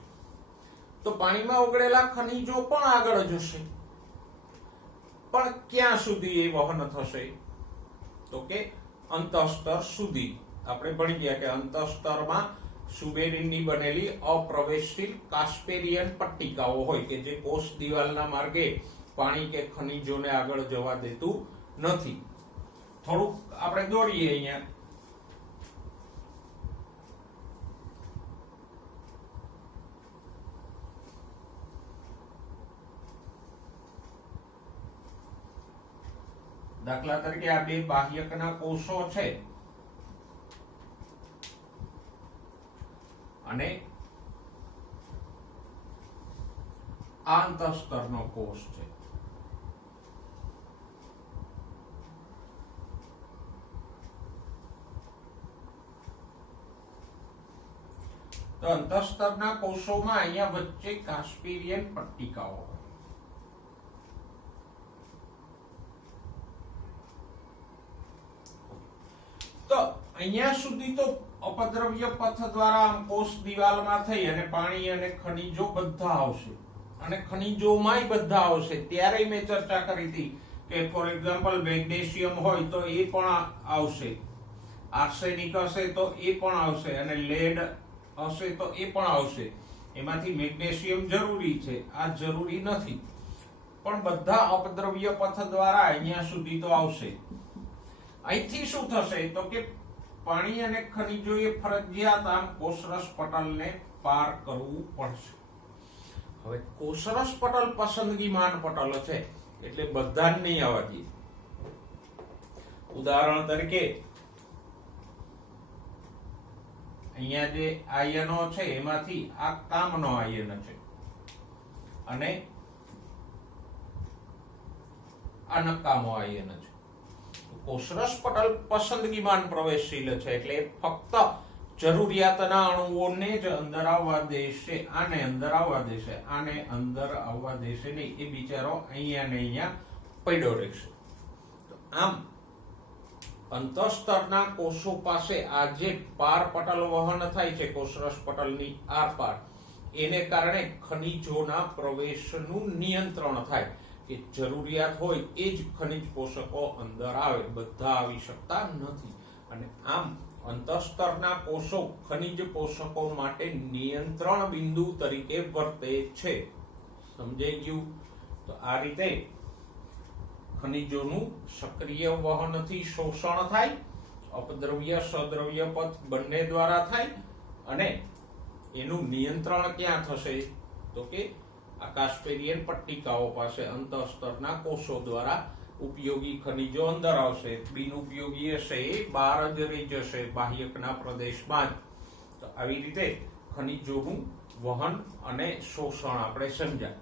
તો પાણીમાં ઓગળેલા ખનિજો પણ આગળ જશે. પણ ક્યાં સુધી એ વહન થશે? તો કે અંતઃસ્તર સુધી. આપણે ભણી ગયા કે અંતઃસ્તરમાં સુબેરિનની બનેલી અપ્રવેશશીલ કાસ્પેરિયન પટ્ટિકાઓ હોય કે જે કોષ દિવાલના માર્ગે પાણી કે ખનિજોને આગળ જવા દેતું નથી. થોડુંક આપણે દોરીએ અહીંયા. દાખલા તરીકે આ બે બાહ્યકના કોષો છે અને આંતઃસ્તરનો કોષ છે. તો અંતઃસ્તરના કોષોમાં અહીંયા વચ્ચે કાસ્પેરિયન પટ્ટિકાઓ હોય. તો અહીંયા સુધી તો અપદ્રવ્ય પથ દ્વારા કોષ દિવાલમાં થઈ અને પાણી અને ખનિજો બધા આવશે, અને ખનિજોમાંય બધા આવશે. ત્યારે મેં ચર્ચા કરી હતી કે ફોર એક્ઝામ્પલ મેગ્નેશિયમ હોય તો એ પણ આવશે, આર્સેનિક હશે તો એ પણ આવશે, અને લેડ હશે તો એ પણ આવશે. એમાંથી મેગ્નેશિયમ જરૂરી છે, આ જરૂરી નથી, પણ બધા અપદ્રવ્ય પથ દ્વારા અહીંયા સુધી તો આવશે. અહીંથી શું થશે? તો કે પાણી અને ખનિજોએ ફરજિયાત આમ કોષરસ પટલને પાર કરવું પડશે. હવે કોષરસ પટલ પસંદગીમાન પટલ છે એટલે બધા જ નહીં આવવા જોઈએ. ઉદાહરણ તરીકે અહીંયા જે આયનો છે એમાંથી આ કામનો આયન છે અને આ નકામો આયન છે. કોષરસ પટલ પસંદગીમાન પ્રવેશશીલ છે એટલે ફક્ત જરૂરિયાતના અણુઓને જ અંદર આવવા દેશે, આને અંદર આવવા દેશે, આને અંદર આવવા દેશે નહીં. એ બિચારો અહીંયા ને અહીંયા પડ્યો રહેશે. આમ અંતઃસ્તરના કોષો પાસે આ જે પાર પટલ વહન થાય છે કોષરસ પટલની આરપાર, એને કારણે ખનિજોના પ્રવેશનું નિયંત્રણ થાય કે જરૂરિયાત હોય એ જ ખનિજ પોષકો અંદર આવે, બધા આવી શકતા નથી. અને આમ અંતઃસ્તરના કોષો ખનિજ પોષકો માટે નિયંત્રણ બિંદુ તરીકે વર્તે છે. સમજાઈ ગયું? તો આ રીતે ખનિજોનું સક્રિય વહનથી શોષણ થાય, અપદ્રવ્ય સદ્રવ્ય પથ બંને દ્વારા થાય, અને એનું નિયંત્રણ ક્યાં થશે? તો કે આ કાસ્પેરિયન પટ્ટિકાઓ પાસે અંતઃસ્તરના કોષો દ્વારા ઉપયોગી ખનિજો અંદર આવશે, બિનઉપયોગી હશે એ બહાર જ રહી જશે બાહ્યકના પ્રદેશમાં જ. તો આવી રીતે ખનિજોનું વહન અને શોષણ આપણે સમજ્યા.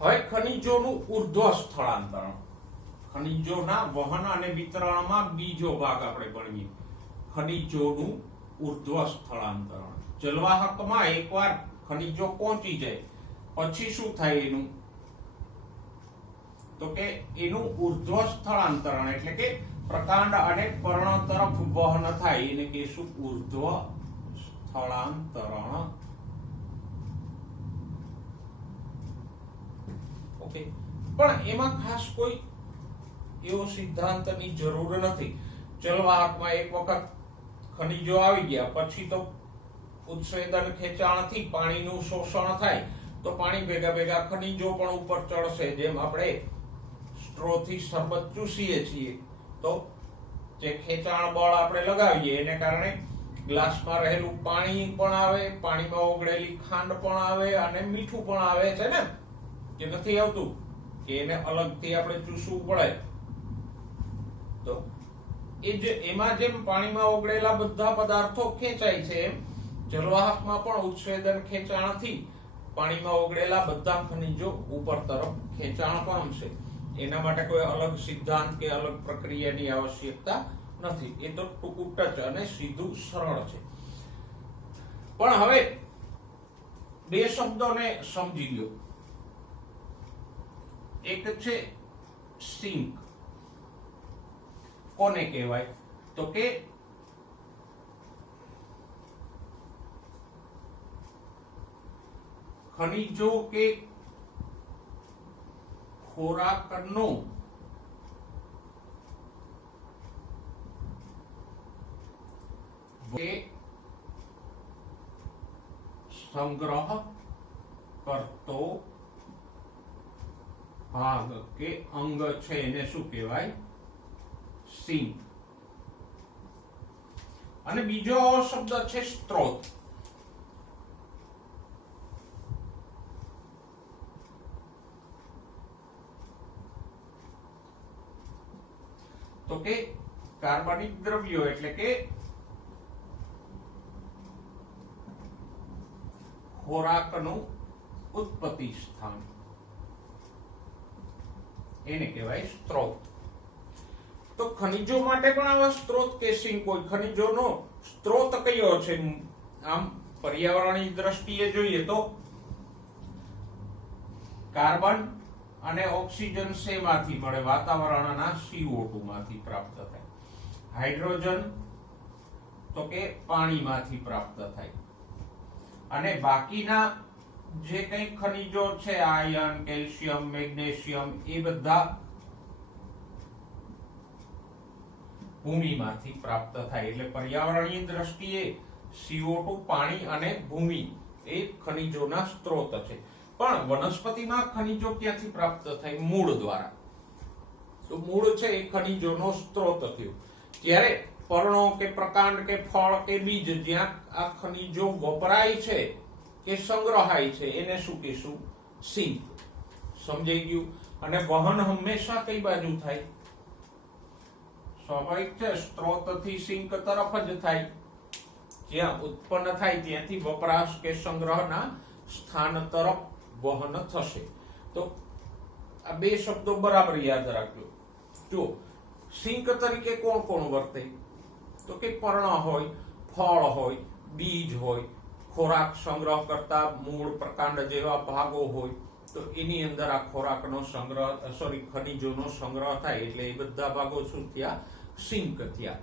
હવે ખનિજોનું ઉર્ધ્વ સ્થળાંતરણ, ખનિજોના વહન અને વિતરણમાં બીજો ભાગ આપણે ભણીએ, ખનિજોનું ઉર્ધ્વ સ્થળાંતરણ. જલવાહકમાં એકવાર ખનિજો પહોંચી જાય પછી શું થાય એનું? તો કે એનું ઉર્ધ્વ સ્થળાંતરણ એટલે કે પ્રકાંડ અને પર્ણ તરફ વહન થાય, એને કહીશું ઉર્ધ્વ સ્થળાંતરણ. ઓકે, પણ એમાં ખાસ કોઈ એવો સિદ્ધાંતની જરૂર નથી. જલવાહકમાં એક વખત ખનિજો આવી ગયા પછી તો ઉત્સેદન ખેંચાણથી પાણીનું શોષણ થાય, તો પાણી ભેગા ભેગા ખનિજો પણ ઉપર ચડશે. જેમ આપણે સ્ટ્રોથી શરબત ચૂસીએ છીએ તો જે ખેંચાણ બળ આપણે લગાવીએ એને કારણે ગ્લાસમાં રહેલું પાણી પણ આવે, પાણીમાં ઓગળેલી ખાંડ પણ આવે અને મીઠું પણ આવે છે ને, કે નથી આવતું? કે એને અલગથી આપણે ચૂસવું પડે. તો એ જે એમાં જેમ પાણીમાં ઓગળેલા બધા પદાર્થો ખેંચાય છે, એમ જલવાહકમાં પણ ઉત્સેદન ખેંચાણથી પાણીમાં ઓગળેલા બધા ખનિજો ઉપર તરફ ખેંચાણ પામશે. એના માટે કોઈ અલગ સિદ્ધાંત કે અલગ પ્રક્રિયાની આવશ્યકતા નથી. એ તો ટૂંકું ટચ અને સીધું સરળ છે. પણ હવે બે શબ્દોને સમજી લો. એક છે સિંક. કોને કહેવાય? તો કે ખનિજો કે ખોરાકનો સંગ્રહ કરતો ભાગ કે અંગ છે એને શું કહેવાય? સિંક. અને બીજો શબ્દ છે સ્ત્રોત. તો કે કાર્બનિક દ્રવ્યો એટલે કે ખોરાકનું ઉત્પત્તિ સ્થાન, એને કહેવાય સ્ત્રોત. તો ખનિજો માટે પણ આવા સ્ત્રોત કે સિંક હોય. ખનિજોનો સ્ત્રોત કયો છે? આમ પર્યાવરણની દ્રષ્ટિએ જોઈએ તો કાર્બન અને ઓક્સિજન શેમાંથી મળે? વાતાવરણના CO2 માંથી પ્રાપ્ત થાય. હાઇડ્રોજન તો કે પાણીમાંથી પ્રાપ્ત થાય. અને બાકીના જે કંઈ ખનિજો છે, આયર્ન, કેલ્શિયમ, મેગ્નેશિયમ, એ બધા ભૂમિમાંથી પ્રાપ્ત થાય. એટલે પર્યાવરણીય દ્રષ્ટિએ CO2, પાણી અને ભૂમિ એ ખનિજોના સ્ત્રોત છે. પણ વનસ્પતિમાં ખનિજો ક્યાંથી પ્રાપ્ત થાય? મૂળ દ્વારા. તો મૂળ છે એ ખનિજોનો સ્ત્રોત થયો. ત્યારે પર્ણો કે પ્રકાંડ કે ફળ કે બીજ જ્યાં આ ખનિજો વપરાય છે કે સંગ્રહાય છે એને શું કહીશું? સિંક. સમજાઈ ગયું? અને વહન હંમેશા કઈ બાજુ થાય? સ્વાભાવિક છે, સ્ત્રોતથી સિંક તરફ જ થાય. જ્યાં ઉત્પન્ન થાય ત્યાંથી વપરાશ કે સંગ્રહના સ્થાન તરફ વહન થશે. તો આ બે શબ્દો બરાબર યાદ રાખજો. જો સિંક તરીકે કોણ કોણ વર્તે? તો કે પર્ણ હોય, ફળ હોય, બીજ હોય, ખોરાક સંગ્રહ કરતા મૂળ પ્રકાંડ જેવા ભાગો હોય, તો એની અંદર આ ખોરાકનો સંગ્રહ ખનિજોનો સંગ્રહ થાય એટલે એ બધા ભાગો શું થયા? સિંક થયા.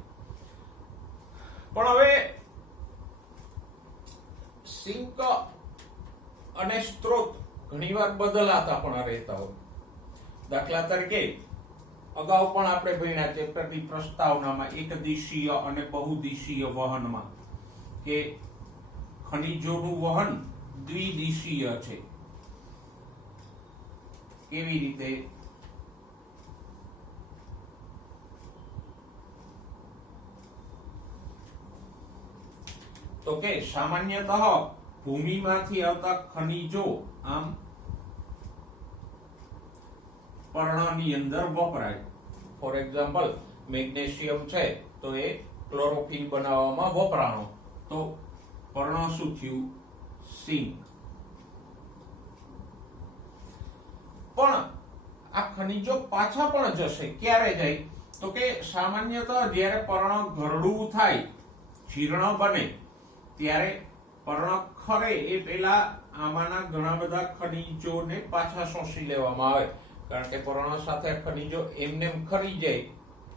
પણ હવે સિંક અને સ્ત્રોત ઘણીવાર બદલાતા પણ રહેતા હોય. દાખલા તરીકે અગાઉ પણ આપણે ભણ્યા ચેપ્ટરની પ્રસ્તાવનામાં એકદિશીય અને બહુદિશીય વહનમાં કે ખનિજોનું વહન દ્વિદિશીય છે. કેવી રીતે? તો કે સામાન્યતઃ ભૂમિમાંથી આવતા ખનિજો આમ પર્ણની અંદર વપરાય. ફોર એક્ઝામ્પલ મેગ્નેશિયમ છે તો એ ક્લોરોફિલ બનાવવામાં વપરાણો, તો પર્ણ શું થયું? સિંક. પણ આ ખનિજો પાછા પણ જશે. ક્યારે જાય? તો કે સામાન્યતઃ જ્યારે પર્ણ ઘરડું થાય, જીર્ણ બને, ત્યારે પર્ણ ખરે એ પહેલા આમાંના ઘણા બધા ખનિજોને પાછા શોષી લેવામાં આવે. કારણ કે પર્ણ સાથે ખનિજો એમને ખરી જાય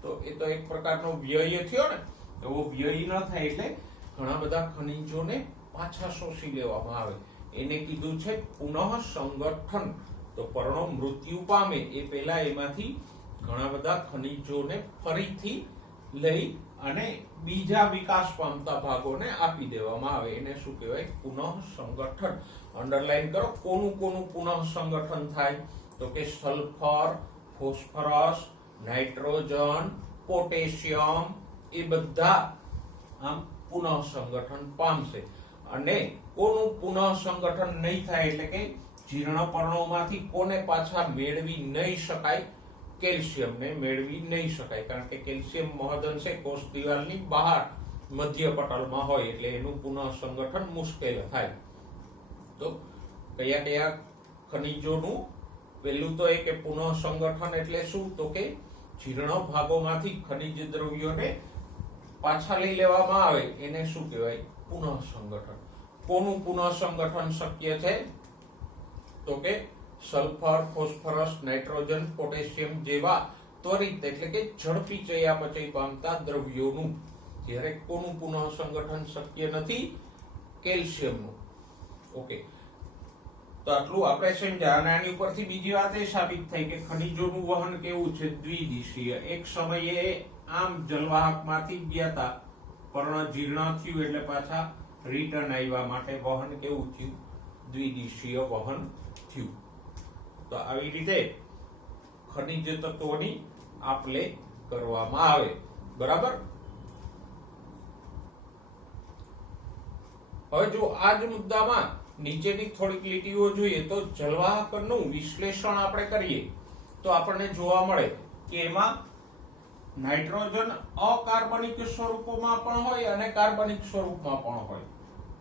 તો એ તો એક પ્રકારનો વ્યય થયો ને. એવો વ્યય ન થાય એટલે ઘણા બધા ખનિજોને પાછા શોષી લેવામાં આવે. એને કીધું છે પુનઃ સંગઠન. તો પર્ણો મૃત્યુ પામે એ પહેલા એમાંથી ઘણા બધા ખનિજોને ફરીથી લઈ અને બીજા વિકાસ પામતા ભાગોને આપી દેવામાં આવે. એને શું કહેવાય? પુનઃ સંગઠન. અંડરલાઈન કરો. કોનું કોનું પુનઃ સંગઠન થાય? તો કે સલ્ફર, ફોસ્ફરસ, નાઇટ્રોજન, પોટેશિયમ એ બધા આમ પુનઃ સંગઠન પામશે. અને કોનું પુનઃ સંગઠન નહીં થાય એટલે કે જીર્ણ પર્ણોમાંથી કોને પાછા મેળવી નહીં શકાય? કેલ્શિયમને મેળવી નહીં શકાય. કારણ કે કેલ્શિયમ મહદઅંશે કોષ દિવાલની બહાર મધ્ય પટલમાં હોય એટલે એનું પુનઃ સંગઠન મુશ્કેલ થાય. તો કયા કયા ખનિજોનું? પહેલું તો એ કે પુનઃ સંગઠન એટલે શું? તો કે જીર્ણ ભાગોમાંથી ખનિજ દ્રવ્યોને પાછા લઈ લેવામાં આવે એને શું કહેવાય? પુનઃ સંગઠન. કોનું પુનઃ સંગઠન શક્ય છે? તો કે સલ્ફર, ફોસ્ફરસ, નાઇટ્રોજન, પોટેશિયમ જેવા ત્વરિત એટલે કે ઝડપી ચયાપચય પામતા દ્રવ્યોનું. જ્યારે કોનું પુનઃ સંગઠન શક્ય નથી? કેલ્શિયમનું. ઓકે, તો આટલું આપણે સમજ્યા. અને આની ઉપરથી બીજી વાત એ સાબિત થઈ કે ખનિજોનું વહન કેવું છે? દ્વિદિશીય. એક સમયે આમ જલવાહકમાંથી ગયા હતા, પર્ણ જીર્ણ થયું એટલે પાછા રિટર્ન આવ્યા, માટે વહન કેવું થયું? દ્વિદિશીય વહન થયું. તો આવી રીતે ખનિજ તત્વોની આપ-લે કરવામાં આવે. બરાબર. હવે જો આ જ મુદ્દામાં નીચેની થોડીક લીટીઓ જોઈએ તો જલવાહકનું વિશ્લેષણ આપણે કરીએ તો આપણને જોવા મળે કે એમાં નાઇટ્રોજન અકાર્બનિક સ્વરૂપોમાં પણ હોય અને કાર્બનિક સ્વરૂપમાં પણ હોય.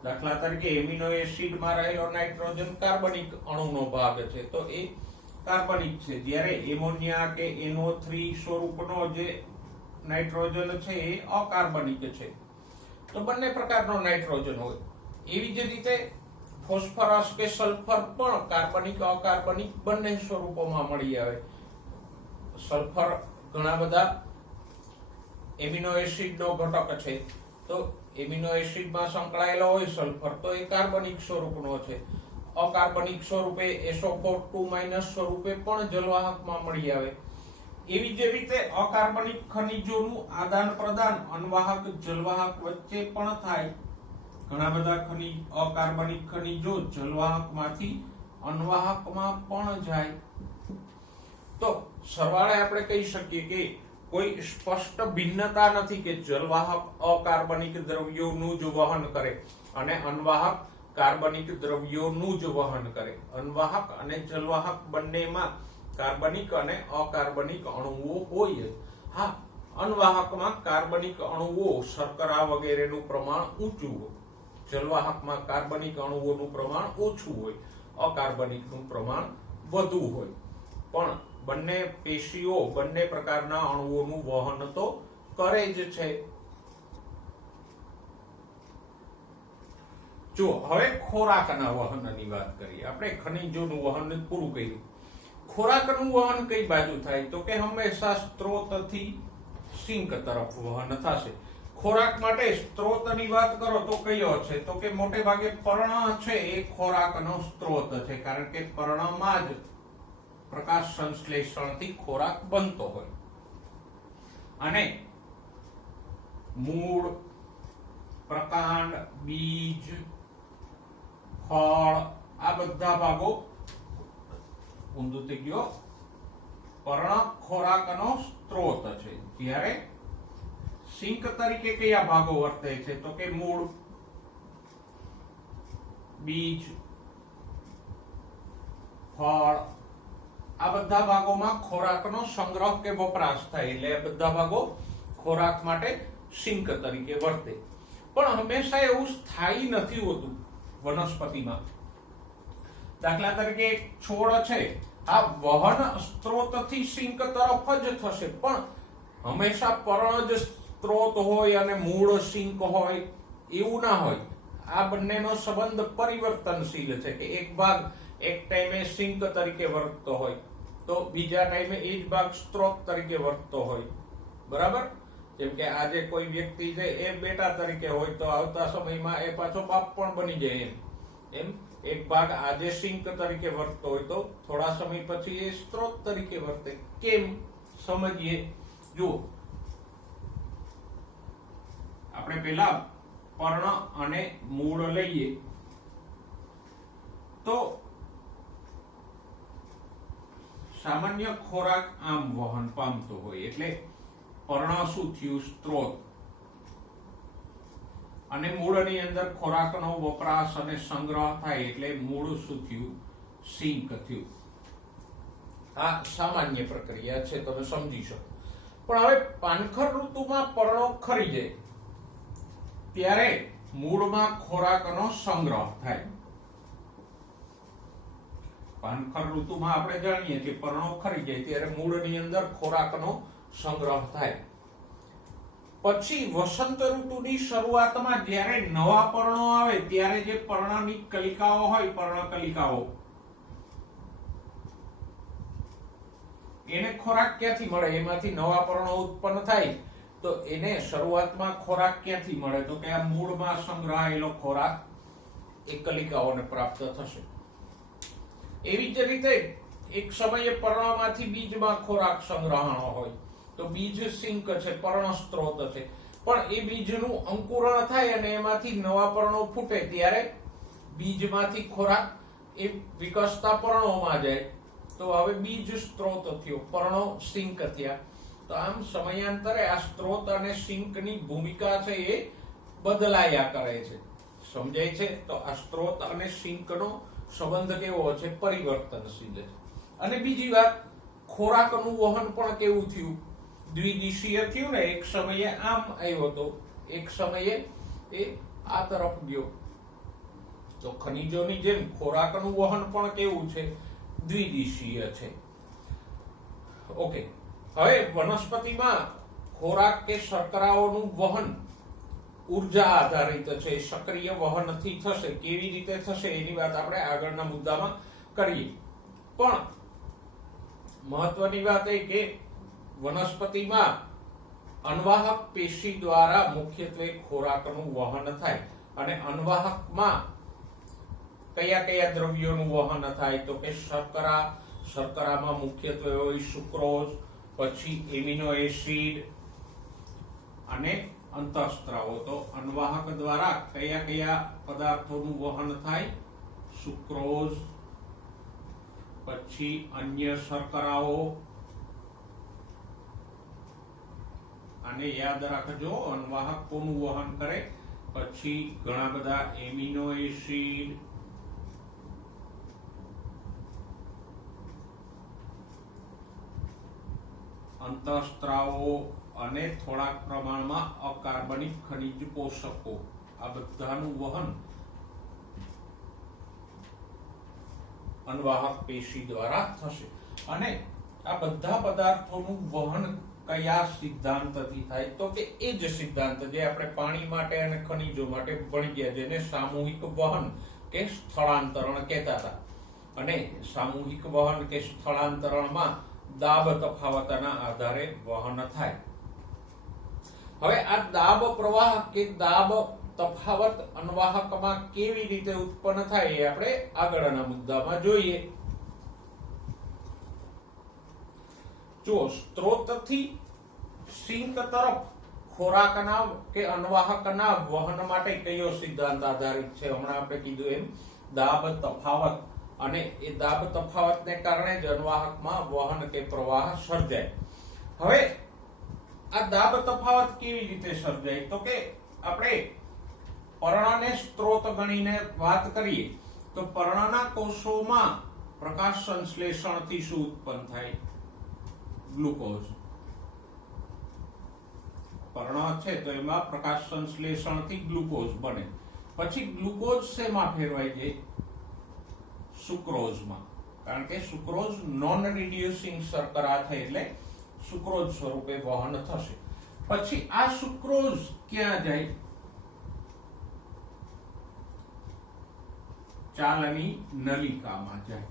દાખલા તરીકે એમિનો એસિડમાં રહેલો નાઇટ્રોજન કાર્બનિક અણુનો ભાગ છે તો એ કાર્બનિક છે. જ્યારે એમોનિયા કે NO3 સ્વરૂપનો જે નાઇટ્રોજન છે એ અકાર્બનિક છે. તો બંને પ્રકારનો નાઇટ્રોજન હોય. એવી જ રીતે ફોસ્ફરસ કે સલ્ફર પણ કાર્બનિક અકાર્બનિક બંને સ્વરૂપોમાં મળી આવે. સલ્ફર ઘણા બધા એમિનો એસિડનો ઘટક છે તો એમિનો એસિડમાં સંકળાયેલો હોય સલ્ફર તો એ કાર્બનિક સ્વરૂપનો છે. અકાર્બનિક સ્વરૂપે SO4 સ્વરૂપે પણ જલવાહકમાં મળી આવે. એવી જ રીતે અકાર્બનિક ખનિજોનું આદાન પ્રદાન અનવાહક જલવાહક વચ્ચે પણ થાય. ઘણા બધા અકાર્બનિક ખનિજો જલવાહકમાંથી અનવાહકમાં પણ જાય. તો સરવાળે આપણે કહી શકીએ કે કોઈ સ્પષ્ટ ભિન્નતા નથી કે જલવાહક અકાર્બનિક દ્રવ્યોનું જ વહન કરે અને અનવાહક કાર્બનિક દ્રવ્યોનું જ વહન કરે. અનવાહક અને જલવાહક બંનેમાં કાર્બનિક અને અકાર્બનિક અણુઓ હોય. હા, અનવાહકમાં કાર્બનિક અણુઓ શર્કરા વગેરેનું પ્રમાણ ઊંચું હોય, જલવાહકમાં કાર્બનિક અણુઓનું પ્રમાણ ઓછું હોય, અકાર્બનિકનું પ્રમાણ વધુ હોય. પણ બંને પેશીઓ બંને પ્રકારના અણુઓનું વહન તો કરે જ છે. જો હવે ખોરાકના વહનની વાત કરીએ. આપણે ખનિજોનું વહન પૂરું કર્યું. ખોરાકનું વહન કઈ બાજુ થાય? તો કે હંમેશા સ્ત્રોતથી સિંક તરફ વહન થશે. ખોરાક માટે સ્ત્રોતની વાત કરો તો કયો છે? તો કે મોટે ભાગે પર્ણ છે એ ખોરાકનો સ્ત્રોત છે, કારણ કે પર્ણમાં જ પ્રકાશ સંશ્લેષણથી ખોરાક બનતો હોય. અને મૂળ, પ્રકાંડ, બીજ, ફળ આ બધા ભાગો ઊંધું થઈ ગયો પર્ણ ખોરાકનો સ્ત્રોત છે. જ્યારે સિંક તરીકે કયા ભાગો વર્તે છે? તો કે મૂળ, બીજ, ફળ આ બધા ભાગોમાં ખોરાકનો સંગ્રહ કે વપરાશ થાય, એટલે આ બધા ભાગો ખોરાક માટે સિંક તરીકે વર્તે. પણ હંમેશા એવું સ્થાયી નથી હોતું વનસ્પતિમાં. દાખલા તરીકે એક છોડ છે, આ વહન સ્ત્રોતથી સિંક તરફ જ થશે, પણ હંમેશા પર્ણ જ સ્ત્રોત હોય અને મૂળ સિંક હોય એવું ના હોય. આ બંનેનો સંબંધ પરિવર્તનશીલ છે કે એક ભાગ એક ટાઈમે સિંક તરીકે વર્તતો હોય તો બીજા ટાઈમે એ જ ભાગ સ્ત્રોત તરીકે વર્તતો હોય. બરાબર? જેમ કે આજે કોઈ વ્યક્તિ છે એ બેટા તરીકે હોય તો આવતા સમયમાં એ પાછો બાપ પણ બની જાય. એમ એક ભાગ આજે સિંક તરીકે વર્તતો હોય તો થોડા સમય પછી એ સ્ત્રોત તરીકે વર્તે. કેમ? સમજીએ. જુઓ, આપણે પેલા પર્ણ અને મૂળ લઈએ તો સામાન્ય ખોરાક આમ વહન પામતો હોય, એટલે પર્ણ શું થયું? સ્ત્રોત. અને મૂળની અંદર ખોરાકનો વપરાશ અને સંગ્રહ થાય એટલે મૂળ શું થયું? સિંક થયું. આ સામાન્ય પ્રક્રિયા છે, તમે સમજી શકો. પણ હવે પાનખર ઋતુમાં પર્ણો ખરી જાય ત્યારે મૂળમાં ખોરાકનો સંગ્રહ થાય. પાનખર ઋતુમાં આપણે જાણીએ છીએ પર્ણો ખરી જાય ત્યારે મૂળની અંદર ખોરાકનો સંગ્રહ થાય. પછી વસંત ઋતુની શરૂઆતમાં જ્યારે નવા પર્ણો આવે ત્યારે જે પર્ણની કલિકાઓ હોય, પર્ણકલિકાઓ, એને ખોરાક ક્યાંથી મળે? એમાંથી નવા પર્ણો ઉત્પન્ન થાય તો એને શરૂઆતમાં ખોરાક ક્યાંથી મળે? તો કે આ મૂળમાં સંગ્રહાયેલો ખોરાક એ કલિકાઓને પ્રાપ્ત થશે. એવી જ રીતે એક સમયે પર્ણમાંથી બીજમાં ખોરાક સંગ્રહણો હોય તો બીજ સિંક છે, પર્ણ સ્ત્રોત છે. પણ એ બીજનું અંકુરણ થાય અને એમાંથી નવા પર્ણો ફૂટે ત્યારે બીજમાંથી ખોરાક એ વિકસતા પર્ણોમાં જાય તો હવે બીજ સ્ત્રોત થયો, પર્ણો સિંક થયા. તો આમ સમયાંતરે આ સ્ત્રોત અને સિંકની ભૂમિકા છે એ બદલાયા કરે છે. સમજાય છે? તો આ સ્ત્રોત અને સિંકનો સંબંધ કેવો છે? પરિવર્તનશીલ છે. અને બીજી વાત, ખોરાકનું વહન પણ કેવું થયું? દ્વિદિશીય થયું ને. એક સમયે આમ આવ્યો તો એક સમયે એ આ તરફ ગયો. તો ખનિજોની જેમ ખોરાકનું વહન પણ કેવું છે? દ્વિદિશીય છે. ઓકે, હવે વનસ્પતિમાં ખોરાક કે શર્કરાઓનું વહન ઉર્જા આધારિત છે, સક્રિય વહનથી થશે. કેવી રીતે થશે એની વાત આપણે આગળના મુદ્દામાં કરીએ. પણ મહત્વની વાત એ કે વનસ્પતિમાં અન્વાહક પેશી દ્વારા મુખ્યત્વે ખોરાકનું વહન થાય. અને અન્વાહકમાં કયા કયા દ્રવ્યોનું વહન થાય? તો કે શર્કરા, શર્કરામાં મુખ્યત્વે હોય સુક્રોઝ, પછી એમિનો એસિડ અને અંતઃસ્ત્રાવો. તો અન્વાહક દ્વારા કયા કયા પદાર્થોનું વહન થાય? સુક્રોઝ, પછી અન્ય શર્કરાઓ, અને યાદ રાખજો અન્વાહક કોનું વહન કરે? પછી ઘણા બધા એમિનો એસિડ, અંતઃસ્ત્રાવો અને થોડાક પ્રમાણમાં અકાર્બનિક ખનિજ પોષકો. આ બધાનું વહન અન્વાહક પેશી દ્વારા થશે. અને આ બધા પદાર્થોનું વહન કયા સિદ્ધાંતથી થાય? તો કે એ જ સિદ્ધાંત જે આપણે પાણી માટે અને ખનિજો માટે ભણી ગયા, જેને સામૂહિક વહન કે સ્થળાંતરણ કહેતા હતા. અને સામૂહિક વહન કે સ્થળાંતરણમાં દાબ તફાવતના આધારે વહન થાય. હવે આ દાબ પ્રવાહ કે દાબ તફાવત અન્વાહકમાં કેવી રીતે ઉત્પન્ન થાય એ આપણે આગળના મુદ્દામાં જોઈએ. જો સ્ત્રોતથી સિંક તરફ ખોરાકના કે અન્વાહકના વહન માટે કયો સિદ્ધાંત આધારિત છે? હમણાં આપણે કીધું એમ દાબ તફાવત, અને એ દાબ તફાવતને કારણે જ અન્વાહકમાં વહન કે પ્રવાહ સર્જાય. હવે આ દાબ તફાવત કેવી રીતે સર્જાય? તો કે આપણે પર્ણને સ્ત્રોત ગણીને વાત કરીએ તો પર્ણના કોષોમાં પ્રકાશ સંશ્લેષણથી શું ઉત્પન્ન થાય? ગ્લુકોઝ. પર્ણ છે તો એમાં પ્રકાશ સંશ્લેષણથી ગ્લુકોઝ બને. પછી ગ્લુકોઝ શેમાં ફેરવાઈ જાય? સુક્રોઝમાં. કારણ કે સુક્રોઝ નોન રિડ્યુસિંગ શર્કરા છે એટલે સુક્રોઝ સ્વરૂપે વહન થશે. પછી આ સુક્રોઝ ક્યાં જાય? ચાલની નલિકામાં જાય.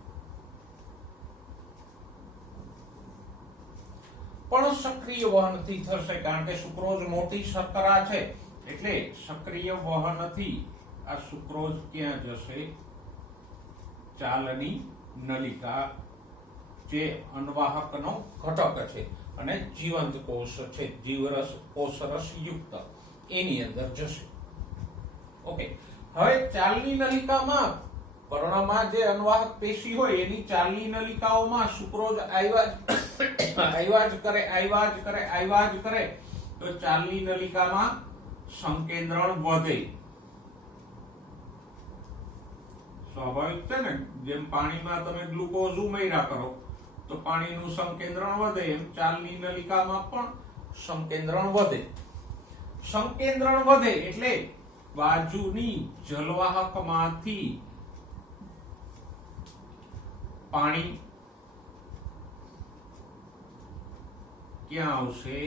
પણ સક્રિય વહનથી થશે, કારણ કે સુક્રોઝ મોટી શર્કરા છે એટલે સક્રિય વહનથી આ સુક્રોઝ ક્યાં જશે? ચાલની નલિકા, જે અન્વાહકનો ઘટક છે અને જીવંત કોષ છે, જીવરસ કોષરસ યુક્ત, એની અંદર જશે. ઓકે. હવે ચાલની નલિકામાં પર્ણમાં જે અન્વાહક પેશી હોય એની ચાલની નલિકાઓમાં સુક્રોઝ આવ્યા જ કરે તો ચાલની નલિકામાં સંકેન્દ્રણ વધે. સ્વાભાવિક છે ને, જેમ પાણીમાં તમે ગ્લુકોઝ ઉમેર્યા કરો તો પાણીનું સંકેન્દ્રણ વધે, એમ ચાલની નલિકામાં પણ સંકેન્દ્રણ વધે. સંકેન્દ્રણ વધે એટલે બાજુની જલવાહકમાંથી પાણી ક્યાં આવશે?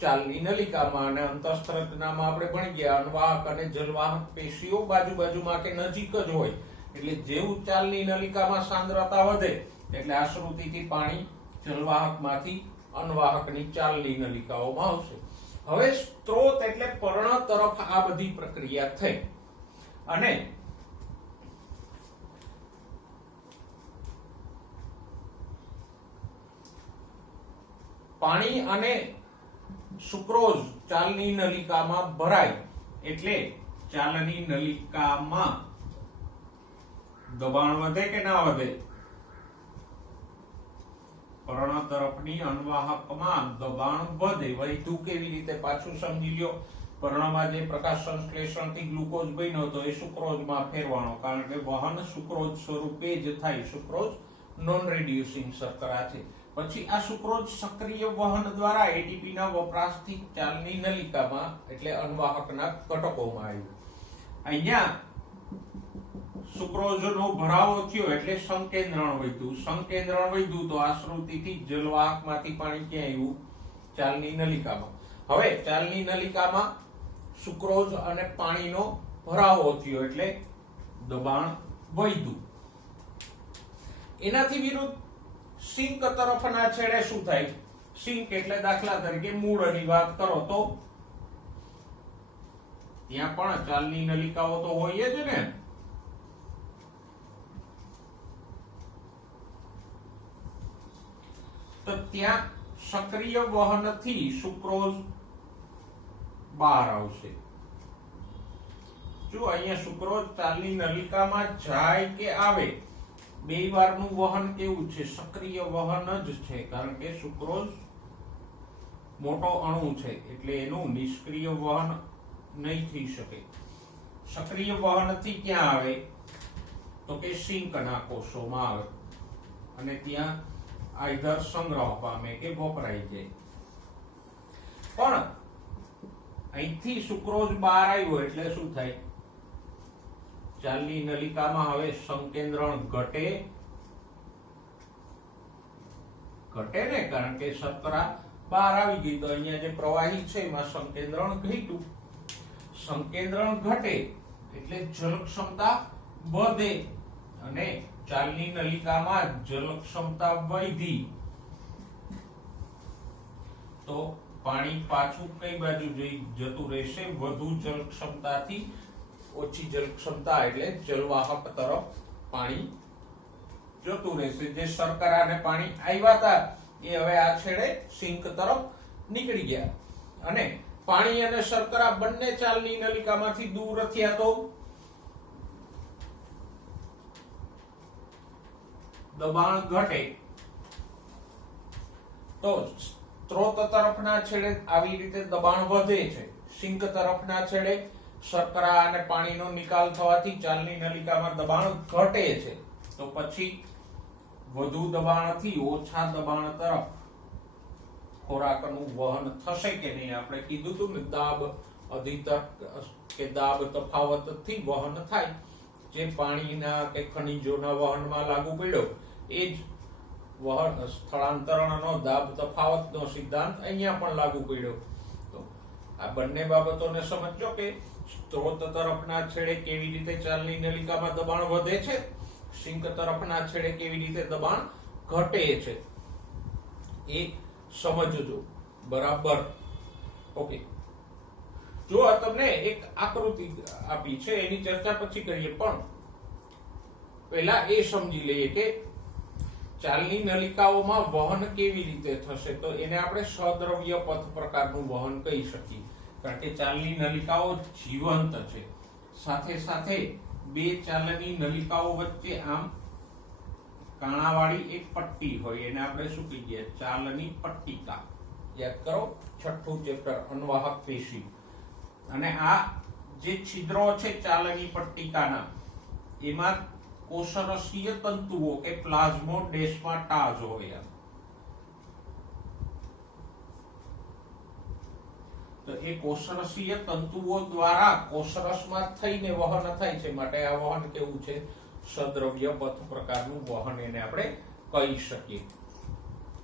ચાલની નલિકામાં. અને અંતઃસ્ત્રચનામાં આપણે ભણી ગયા અન્વાહક અને જલવાહક પેશીઓ બાજુમાં કે નજીક જ હોય એટલે જેવું ચાલની નલિકામાં સાંદ્રતા વધે એટલે આશ્રુતિથી પાણી જલવાહકમાંથી અન્વાહકની ચાલની નલિકાઓમાં આવશે. હવે સ્ત્રોત એટલે પર્ણ તરફ આ બધી પ્રક્રિયા થઈ. અને પાણી અને સુક્રોઝ ચાલની નલિકામાં ભરાય એટલે ચાલની નલિકામાં દબાણ વધે કે ના વધે? પર્ણ તરફની અન્વાહકમાં દબાણ વધે. વધ્યું કેવી રીતે? પાછું સમજી લ્યો. પર્ણમાં જે પ્રકાશ સંશ્લેષણથી ગ્લુકોઝ બન્યો હતો એ સુક્રોઝમાં ફેરવાનો, કારણ કે વહન સુક્રોઝ સ્વરૂપે જ થાય. સુક્રોઝ નોન રિડ્યુસિંગ શર્કરા છે. પછી આ સુક્રોઝ સક્રિય વહન દ્વારા એટીપી ના વપરાશથી ચાલની નલિકામાં એટલે અન્વાહકના ઘટકોમાં આવ્યું. અહીંયા સુક્રોઝનો ભરાવો થયો એટલે સંકેન્દ્રણ વધ્યું. સંકેન્દ્રણ વધ્યું તો આશ્રુતિથી જલવાહકમાંથી પાણી ક્યાં આવ્યું? ચાલની નલિકામાં. હવે ચાલની નલિકામાં સુક્રોઝ અને પાણીનો ભરાવો થયો એટલે દબાણ વધ્યું. એનાથી વિરુદ્ધ સિંક તરફના છેડે શું થાય? સિંક એટલે દાખલા તરીકે મૂળની વાત કરો તો ત્યાં પણ ચાલની નલિકાઓ તો હોય જ ને. તો ત્યાં સક્રિય વહનથી સુક્રોઝ બહાર આવશે. જો અહીંયા સુક્રોઝ ચાલની નલિકામાં જાય કે આવે, બે વારનું વહન કેવું છે? સક્રિય વહન જ છે, કારણ કે સુક્રોઝ મોટો અણુ છે એટલે એનું નિષ્ક્રિય વહન નહીં થઈ શકે. સક્રિય વહનથી ક્યાં આવે? તો કે સિંકના કોષોમાં આવે અને ત્યાં આઈધર સંગ્રહ પામે કે વપરાઈ જાય. પણ અહીંથી સુક્રોઝ બહાર આવ્યો એટલે શું થાય? ચાલની નલિકામાં હવે સંકેન્દ્રણ ઘટે ઘટે ને, કારણ કે શર્કરા બહાર આવી ગઈ તો અહીંયા જે પ્રવાહી છે એમાં સંકેન્દ્રણ ઘટ્યું. સંકેન્દ્રણ ઘટે એટલે જલ ક્ષમતા વધે અને ચાલની નલિકામાં જલ ક્ષમતા વધી તો પાણી પાછું કઈ બાજુ જતું રહેશે? વધુ જલ ક્ષમતાથી ઓછી જલ ક્ષમતા એટલે જલવાહક તરફ પાણી જતું રહેશે. જે શર્કરા અને પાણી આવ્યા હતા એ હવે આ છેડે સિંક તરફ નીકળી ગયા અને પાણી અને શર્કરા બંને ચાલની નલિકામાંથી દૂર થયા તો દબાણ ઘટે. તો સ્ત્રોત તરફના છેડે આવી રીતે દબાણ વધે છે, સિંક તરફના છેડે શર્કરા અને પાણીનો નિકાલ થવાથી ચાલની નલિકામાં દબાણ ઘટે છે. તો પછી વધુ દબાણથી ઓછા દબાણ તરફ ખોરાકનું વહન થશે કે નહીં? આપણે કીધું હતું ને, દાબ અધિતર કે દાબ તફાવતથી વહન થાય. જે પાણીના કે ખનિજોના વહનમાં લાગુ પડ્યો એ જ વહન સ્થળાંતરણનો દાબ તફાવતનો સિદ્ધાંત અહીંયા પણ લાગુ પડ્યો. તો આ બંને બાબતોને સમજો કે સ્ત્રોત તરફના છેડે કેવી રીતે ચાલની નલિકામાં દબાણ વધે છે, સિંક તરફના છેડે કેવી રીતે દબાણ ઘટે છે, એ સમજજો બરાબર. ઓકે, જો આ તમને એક આકૃતિ આપી છે એની ચર્ચા પછી કરીએ, પણ પહેલા એ સમજી લઈએ કે ચાલની નલિકાઓમાં વહન કેવી રીતે થશે. તો એને આપણે સદ્રવ્ય પથ પ્રકારનું વહન કહી શકીએ, કારણ કે ચાલની નલિકાઓ જીવંત છે. સાથે સાથે બે ચાલની નલિકાઓ વચ્ચે આમ કાણાવાળી એક પટ્ટી હોય, એને આપણે શું કહીએ? ચાલની પટ્ટિકા. યાદ કરો, 6થું ચેપ્ટર અન્વાહક પેશી. અને આ જે છિદ્રો છે ચાલની પટ્ટિકાના, એમાં કોષરસીય તંતુઓ કે પ્લાઝ્મોડેસ્માટાઝ હોય. તો એ કોષરસીય તંતુઓ દ્વારા કોષરસમાં થઈને વહન થાય છે, માટે આ વહન કેવું છે? સદ્રવ્ય પથ પ્રકારનું વહન એને આપણે કહી શકીએ.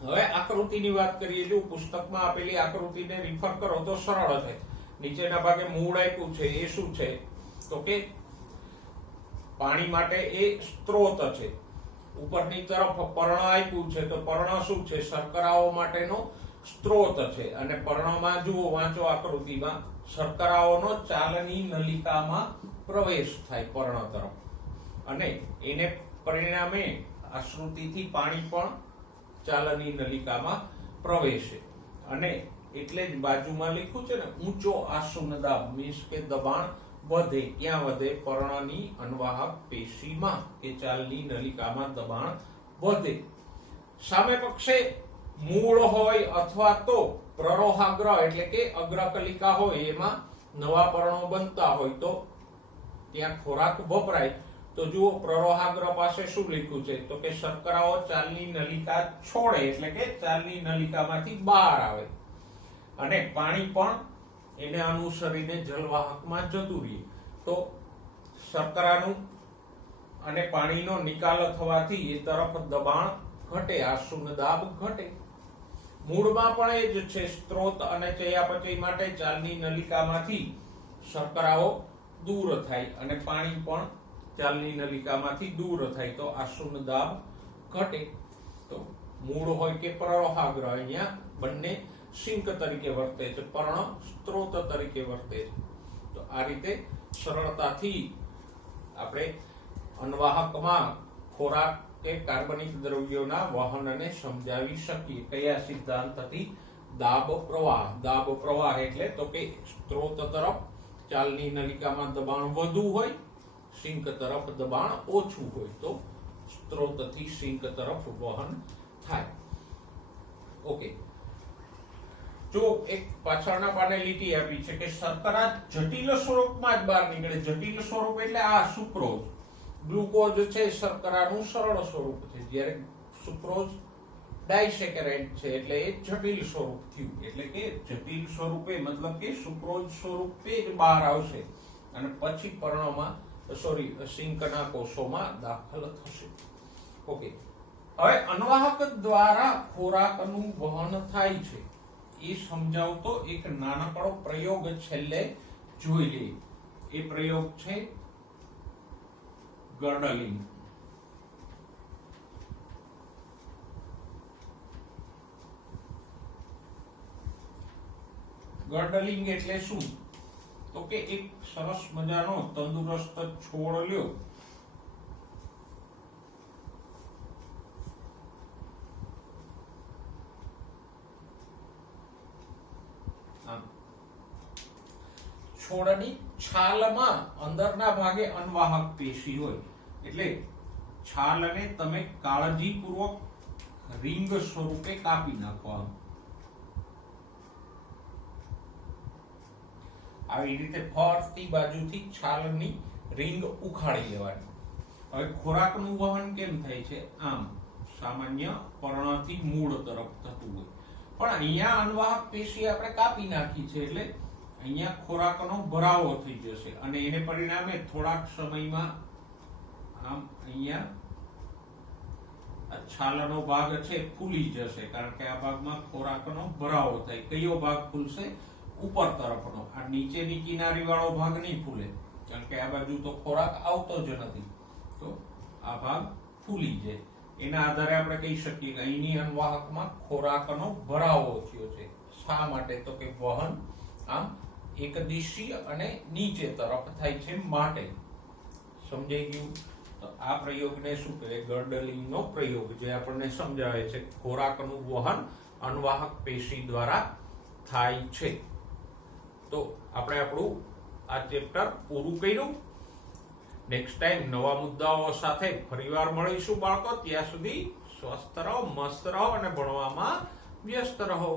હવે આકૃતિની વાત કરીએ. જો પુસ્તકમાં આપેલી આકૃતિને રિફર કરો તો સરળ છે. નીચેના ભાગે મૂળ આપ્યું છે એ શું છે? તો કે પાણી માટે એ સ્ત્રોત છે. ઉપરની તરફ પર્ણ આપ્યું છે તો પર્ણ શું છે? શર્કરાઓ માટેનો સ્ત્રોત છે. અને પર્ણમાં જુઓ, વાંચો આકૃતિમાં, શર્કરાઓનો ચાલની નલિકામાં પ્રવેશ થાય પર્ણ તરફ અને એને પરિણામે આશ્રુતિથી પાણી પણ ચાલની નલિકામાં પ્રવેશે. અને એટલે જ બાજુમાં લખ્યું છે ને, ઊંચો આસુન દાબ, મીન્સ કે દબાણ વધે. ક્યાં વધે? પર્ણની અન્વાહક પેશીમાં કે ચાલની નલિકામાં દબાણ વધે. સામે પક્ષે મૂળ હોય અથવા તો પ્રરોહાગ્ર એટલે કે અગ્રકલિકા હોય, એમાં નવા પર્ણો બનતા હોય તો ત્યાં ખોરાક વપરાય. તો જુઓ, પ્રરોહાગ્ર પાસે શું લખ્યું છે? તો કે શર્કરાઓ ચાલની નલિકા છોડે એટલે કે ચાલની નલિકામાંથી બહાર આવે અને પાણી પણ એને અનુસરીને જલવાહકમાં જતું રહે. તો શર્કરાનું અને પાણીનો નિકાલ થવાથી એ તરફ દબાણ ઘટે, આસુન દાબ ઘટે. મૂળમાં પણ એ જ છે. સ્ત્રોત અને ચયાપચય માટે ચાલની નલિકામાંથી શર્કરાઓ દૂર થાય અને પાણી પણ ચાલની નલિકામાંથી દૂર થાય તો આસુન દાબ ઘટે. તો મૂળ હોય કે પ્રરોહાગ્ર, અહીંયા બંને સિંક તરીકે વર્તે છે, પર્ણ સ્ત્રોત તરીકે વર્તે છે. તો આ રીતે સરળતાથી આપણે અન્વાહકમાં ખોરાક કે કાર્બનિક દ્રવ્યોના વહનને સમજાવી શકીએ. કયા સિદ્ધાંતથી? દાબ પ્રવાહ. દાબ પ્રવાહ એટલે તો કે સ્ત્રોત તરફ ચાલની નલિકામાં દબાણ વધુ હોય, સિંક તરફ દબાણ ઓછું હોય તો સ્ત્રોતથી સિંક તરફ વહન થાય. ઓકે, જો એક પાછળના પાને લીટી આપી છે કે શર્કરા જટિલ સ્વરૂપમાં જ બહાર નીકળે. જટિલ સ્વરૂપ એટલે આ સુક્રોઝ. ગ્લુકોઝ છે શર્કરાનું સરળ સ્વરૂપ છે, જ્યારે સુક્રોઝ ડાયસેકેરાઇડ છે એટલે એ જટિલ સ્વરૂપ થયું. એટલે કે જટિલ સ્વરૂપે મતલબ કે સુક્રોઝ સ્વરૂપે જ બહાર આવશે અને પછી પર્ણમાં સિંકના કોષોમાં દાખલ થશે. ઓકે, હવે અન્વાહક દ્વારા ખોરાકનું વહન થાય છે એ સમજાવતો એક નાનકડો પ્રયોગ છેલ્લે જોઈ લઈએ. એ પ્રયોગ છે ગર્ડલિંગ. ગર્ડલિંગ એટલે શું? તો કે એક સરસ મજાનો તંદુરસ્ત છોડ લ્યો, છોડની છાલમાં અંદરના ભાગે અન્વાહક પેશી હોય, એટલે છાલને તમે કાળજીપૂર્વક રીંગ સ્વરૂપે કાપી નાખો. આવી રીતે ફરતી બાજુથી છાલની રીંગ ઉખાડી લેવાની. હવે ખોરાકનું વહન કેમ થાય છે? આમ સામાન્ય પર્ણથી મૂળ તરફ થતું હોય, પણ અહીંયા અન્વાહક પેશી આપણે કાપી નાખી છે એટલે અહીંયા ખોરાકનો ભરાવો થઈ જશે અને એને પરિણામે થોડાક સમયમાં આમ અહીંયા આ છાલાનો ભાગ છે ફૂલી જશે, કારણ કે આ ભાગમાં ખોરાકનો ભરાવો થાય. કયો ભાગ ફૂલશે? ઉપર તરફનો. આ નીચેની કિનારી વાળો ભાગ નહીં ફૂલે, કારણ કે આ બાજુ તો ખોરાક આવતો જ નથી, તો આ ભાગ ફૂલી જાય. એના આધારે આપણે કહી શકીએ કે અહીંની અન્વાહકમાં ખોરાકનો ભરાવો થયો છે. શા માટે? તો કે વહન આમ એકદિશીય અને નીચે તરફ થાય છે માટે. સમજાઈ ગયું? તો આ પ્રયોગને શું કહેવાય? ગર્ડલિંગનો પ્રયોગ, જે આપણને સમજાવે છે ખોરાકનું વહન અન્વાહક પેશી દ્વારા થાય છે. તો આપણે આપણું આ ચેપ્ટર પૂરું કર્યું. નેક્સ્ટ ટાઈમ નવા મુદ્દાઓ સાથે ફરીવાર મળીશું બાળકો. ત્યાં સુધી સ્વસ્થ રહો, મસ્ત રહો અને ભણવામાં વ્યસ્ત રહો.